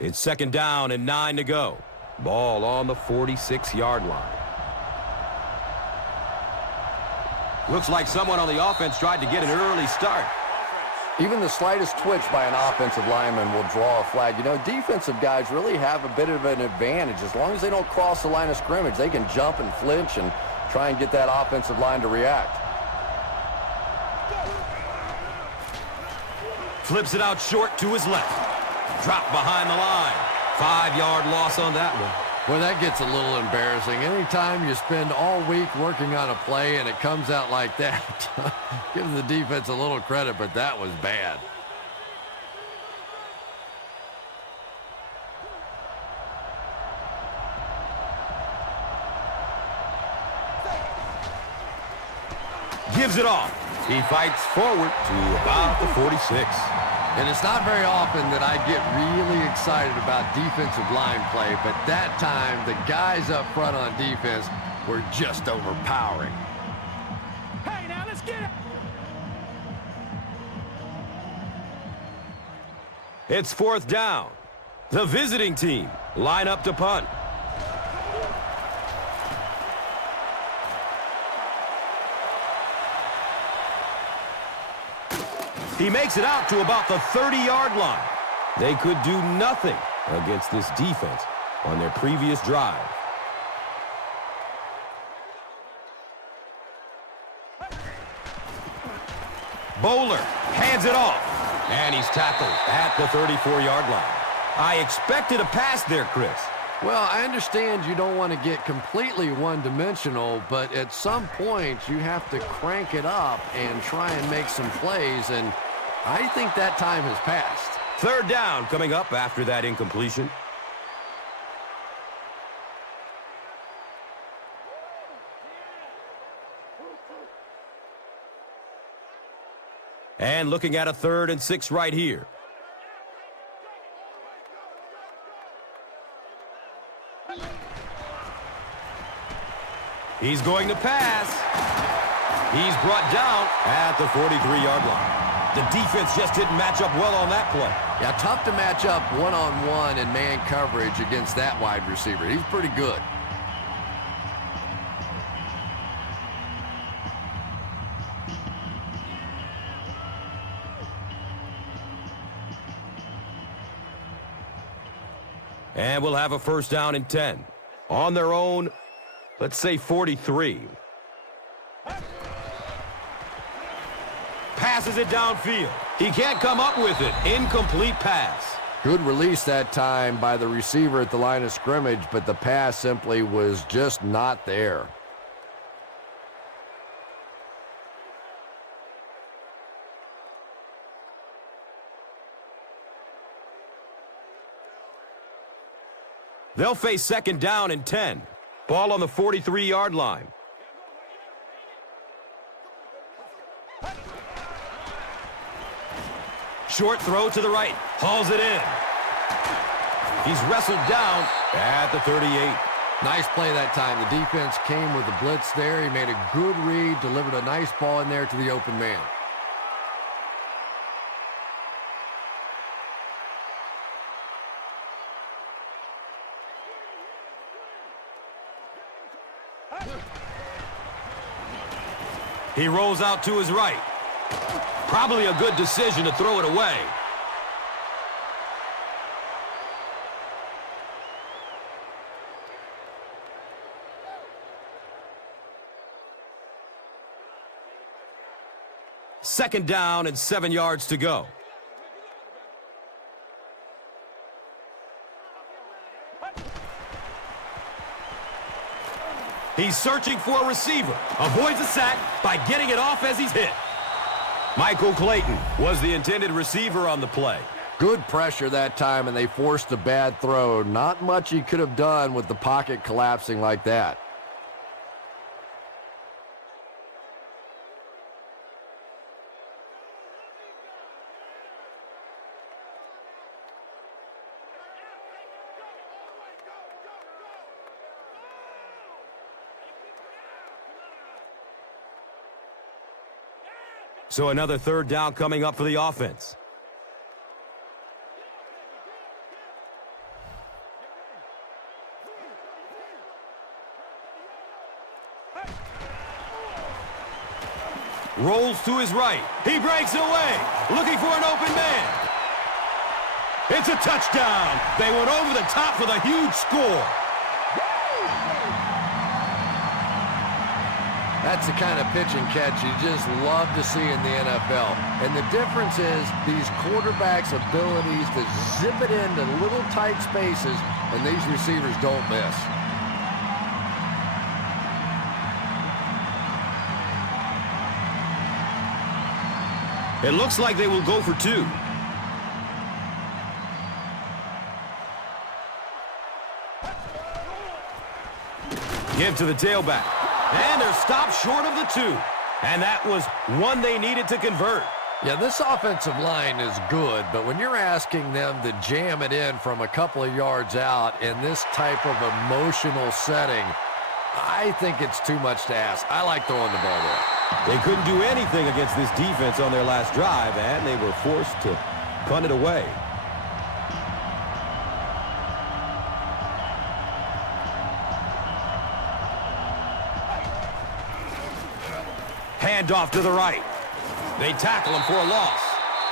It's 2nd down and 9 to go. Ball on the 46-yard line. Looks like someone on the offense tried to get an early start. Even the slightest twitch by an offensive lineman will draw a flag. You know, defensive guys really have a bit of an advantage. As long as they don't cross the line of scrimmage, they can jump and flinch and try and get that offensive line to react. Flips it out short to his left. Drop behind the line. 5-yard loss on that one. Well, that gets a little embarrassing. Anytime you spend all week working on a play and it comes out like that, give the defense a little credit, but that was bad. Gives it off. He fights forward to about the 46. And it's not very often that I get really excited about defensive line play, but that time, the guys up front on defense were just overpowering. Hey, now let's get it. It's 4th down. The visiting team line up to punt. He makes it out to about the 30-yard line. They could do nothing against this defense on their previous drive. Bowler hands it off, and he's tackled at the 34-yard line. I expected a pass there, Chris. Well, I understand you don't want to get completely one-dimensional, but at some point you have to crank it up and try and make some plays, and I think that time has passed. 3rd down coming up after that incompletion. And looking at a 3rd and 6 right here. He's going to pass. He's brought down at the 43-yard line. The defense just didn't match up well on that play. Yeah, tough to match up one-on-one in man coverage against that wide receiver. He's pretty good. And we'll have a 1st down and 10. On their own, let's say 43. Passes it downfield. He can't come up with it. Incomplete pass. Good release that time by the receiver at the line of scrimmage, but the pass simply was just not there. They'll face 2nd down and 10. Ball on the 43-yard line. Short throw to the right. Hauls it in. He's wrestled down at the 38. Nice play that time. The defense came with the blitz there. He made a good read, delivered a nice ball in there to the open man. He rolls out to his right. Probably a good decision to throw it away. Second down and 7 yards to go. He's searching for a receiver. Avoids a sack by getting it off as he's hit. Michael Clayton was the intended receiver on the play. Good pressure that time, and they forced a bad throw. Not much he could have done with the pocket collapsing like that. So another third down coming up for the offense. Rolls to his right. He breaks away, looking for an open man. It's a touchdown. They went over the top with a huge score. That's the kind of pitch and catch you just love to see in the NFL. And the difference is these quarterbacks' abilities to zip it into little tight spaces, and these receivers don't miss. It looks like they will go for two. Give to the tailback. And they're stopped short of the two. And that was one they needed to convert. Yeah, this offensive line is good, but when you're asking them to jam it in from a couple of yards out in this type of emotional setting, I think it's too much to ask. I like throwing the ball there. They couldn't do anything against this defense on their last drive, and they were forced to punt it away. Hand off to the right. They tackle him for a loss.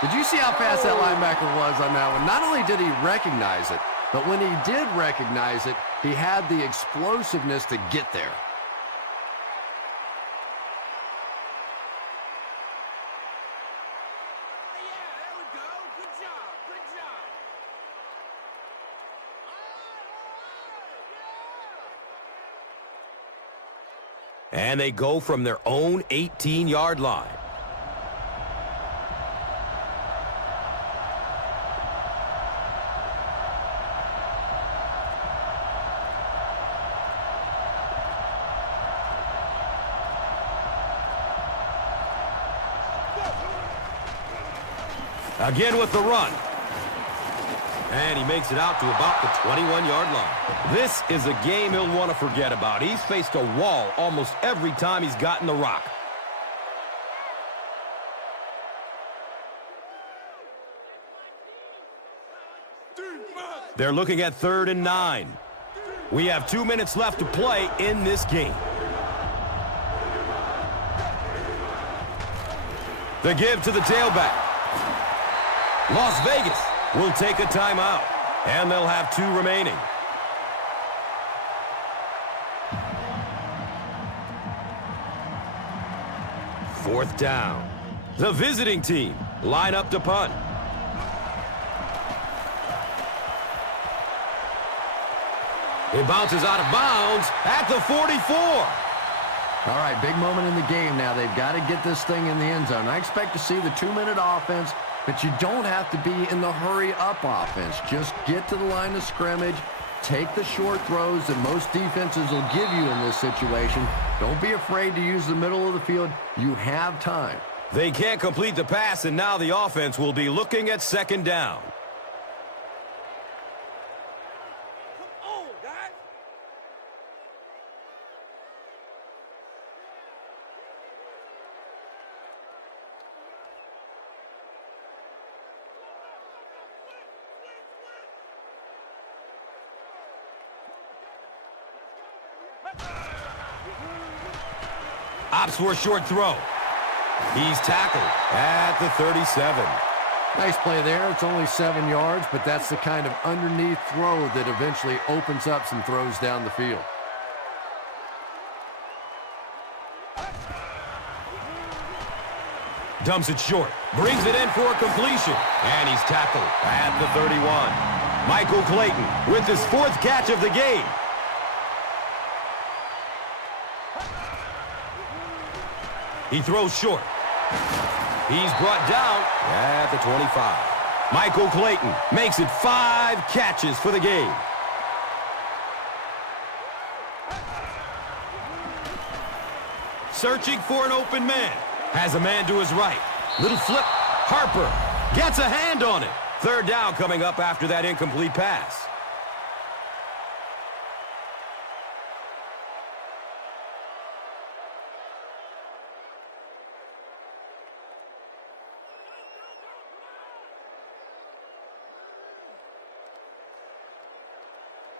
Did you see how fast that linebacker was on that one? Not only did he recognize it, but when he did recognize it, he had the explosiveness to get there. And they go from their own 18-yard line. Again with the run. And he makes it out to about the 21-yard line. This is a game he'll want to forget about. He's faced a wall almost every time he's gotten the rock. They're looking at 3rd and 9. We have 2 minutes left to play in this game. The give to the tailback. Las Vegas will take a timeout, and they'll have 2 remaining. Fourth down. The visiting team line up to punt. It bounces out of bounds at the 44. All right, big moment in the game now. They've got to get this thing in the end zone. I expect to see the 2-minute offense, but you don't have to be in the hurry-up offense. Just get to the line of scrimmage, take the short throws that most defenses will give you in this situation. Don't be afraid to use the middle of the field. You have time. They can't complete the pass, and now the offense will be looking at second down. Come on, guys. Opts for a short throw. He's tackled at the 37. Nice play there. It's only 7 yards, but that's the kind of underneath throw that eventually opens up some throws down the field. Dumps it short. Brings it in for a completion. And he's tackled at the 31. Michael Clayton with his 4th catch of the game. He throws short. He's brought down at the 25. Michael Clayton makes it 5 catches for the game. Searching for an open man. Has a man to his right. Little flip. Harper gets a hand on it. 3rd down coming up after that incomplete pass.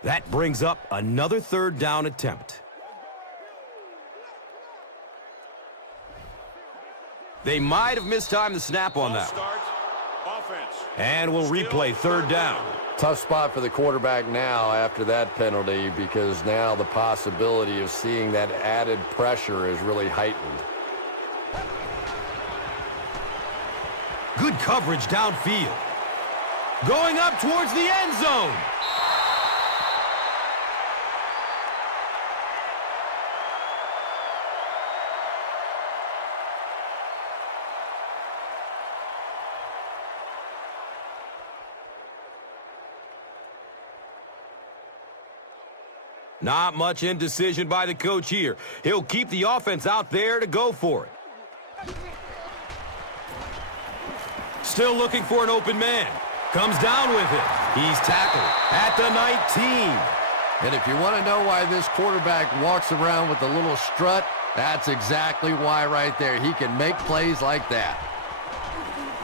That brings up another 3rd down attempt. They might have mistimed the snap on that. And we'll replay 3rd down. Tough spot for the quarterback now after that penalty, because now the possibility of seeing that added pressure is really heightened. Good coverage downfield. Going up towards the end zone. Not much indecision by the coach here. He'll keep the offense out there to go for it. Still looking for an open man. Comes down with it. He's tackled at the 19. And if you want to know why this quarterback walks around with a little strut, that's exactly why right there. He can make plays like that.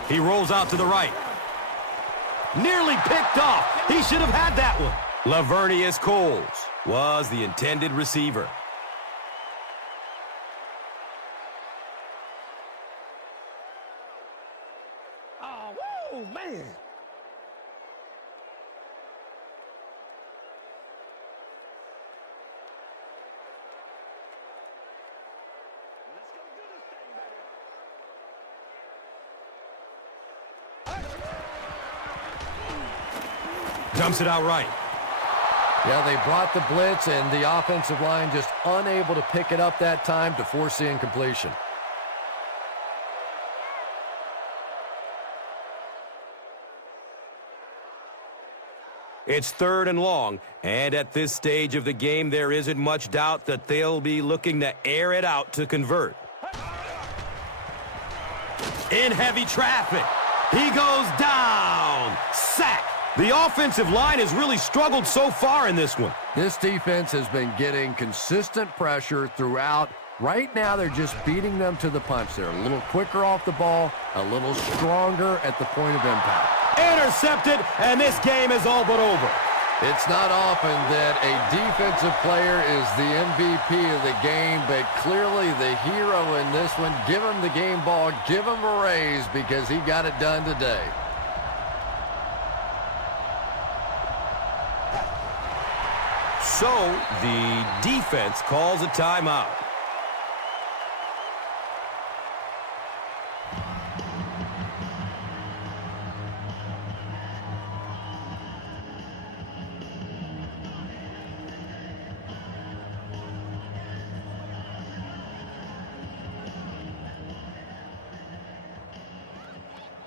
He rolls out to the right. Nearly picked off. He should have had that one. Lavernius Coles was the intended receiver. Oh, whoa, man. Let's go do this thing, baby. Dumps it out right. Yeah, they brought the blitz, and the offensive line just unable to pick it up that time to force the incompletion. It's 3rd and long, and at this stage of the game, there isn't much doubt that they'll be looking to air it out to convert. In heavy traffic. He goes down. Sack. The offensive line has really struggled so far in this one. This defense has been getting consistent pressure throughout. Right now, they're just beating them to the punch. They're a little quicker off the ball, a little stronger at the point of impact. Intercepted, and this game is all but over. It's not often that a defensive player is the MVP of the game, but clearly the hero in this one. Give him the game ball, give him a raise, because he got it done today. So, the defense calls a timeout.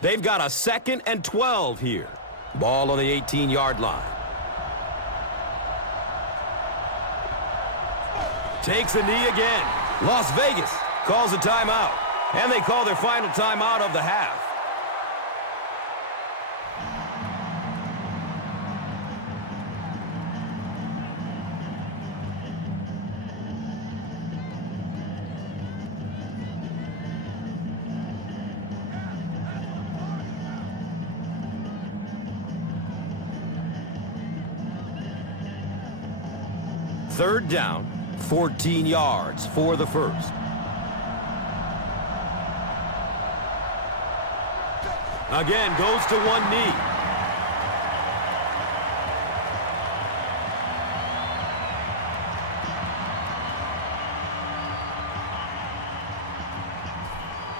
They've got a 2nd and 12 here. Ball on the 18-yard line. Takes a knee again. Las Vegas calls a timeout. And they call their final timeout of the half. Third down, 14 yards for the first. Again, goes to one knee.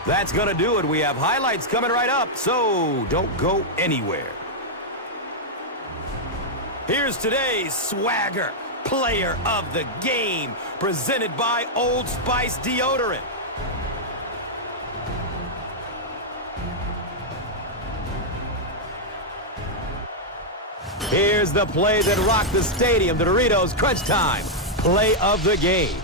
That's going to do it. We have highlights coming right up, so don't go anywhere. Here's today's swagger player of the game, presented by Old Spice Deodorant. Here's the play that rocked the stadium, the Doritos Crunch Time play of the game.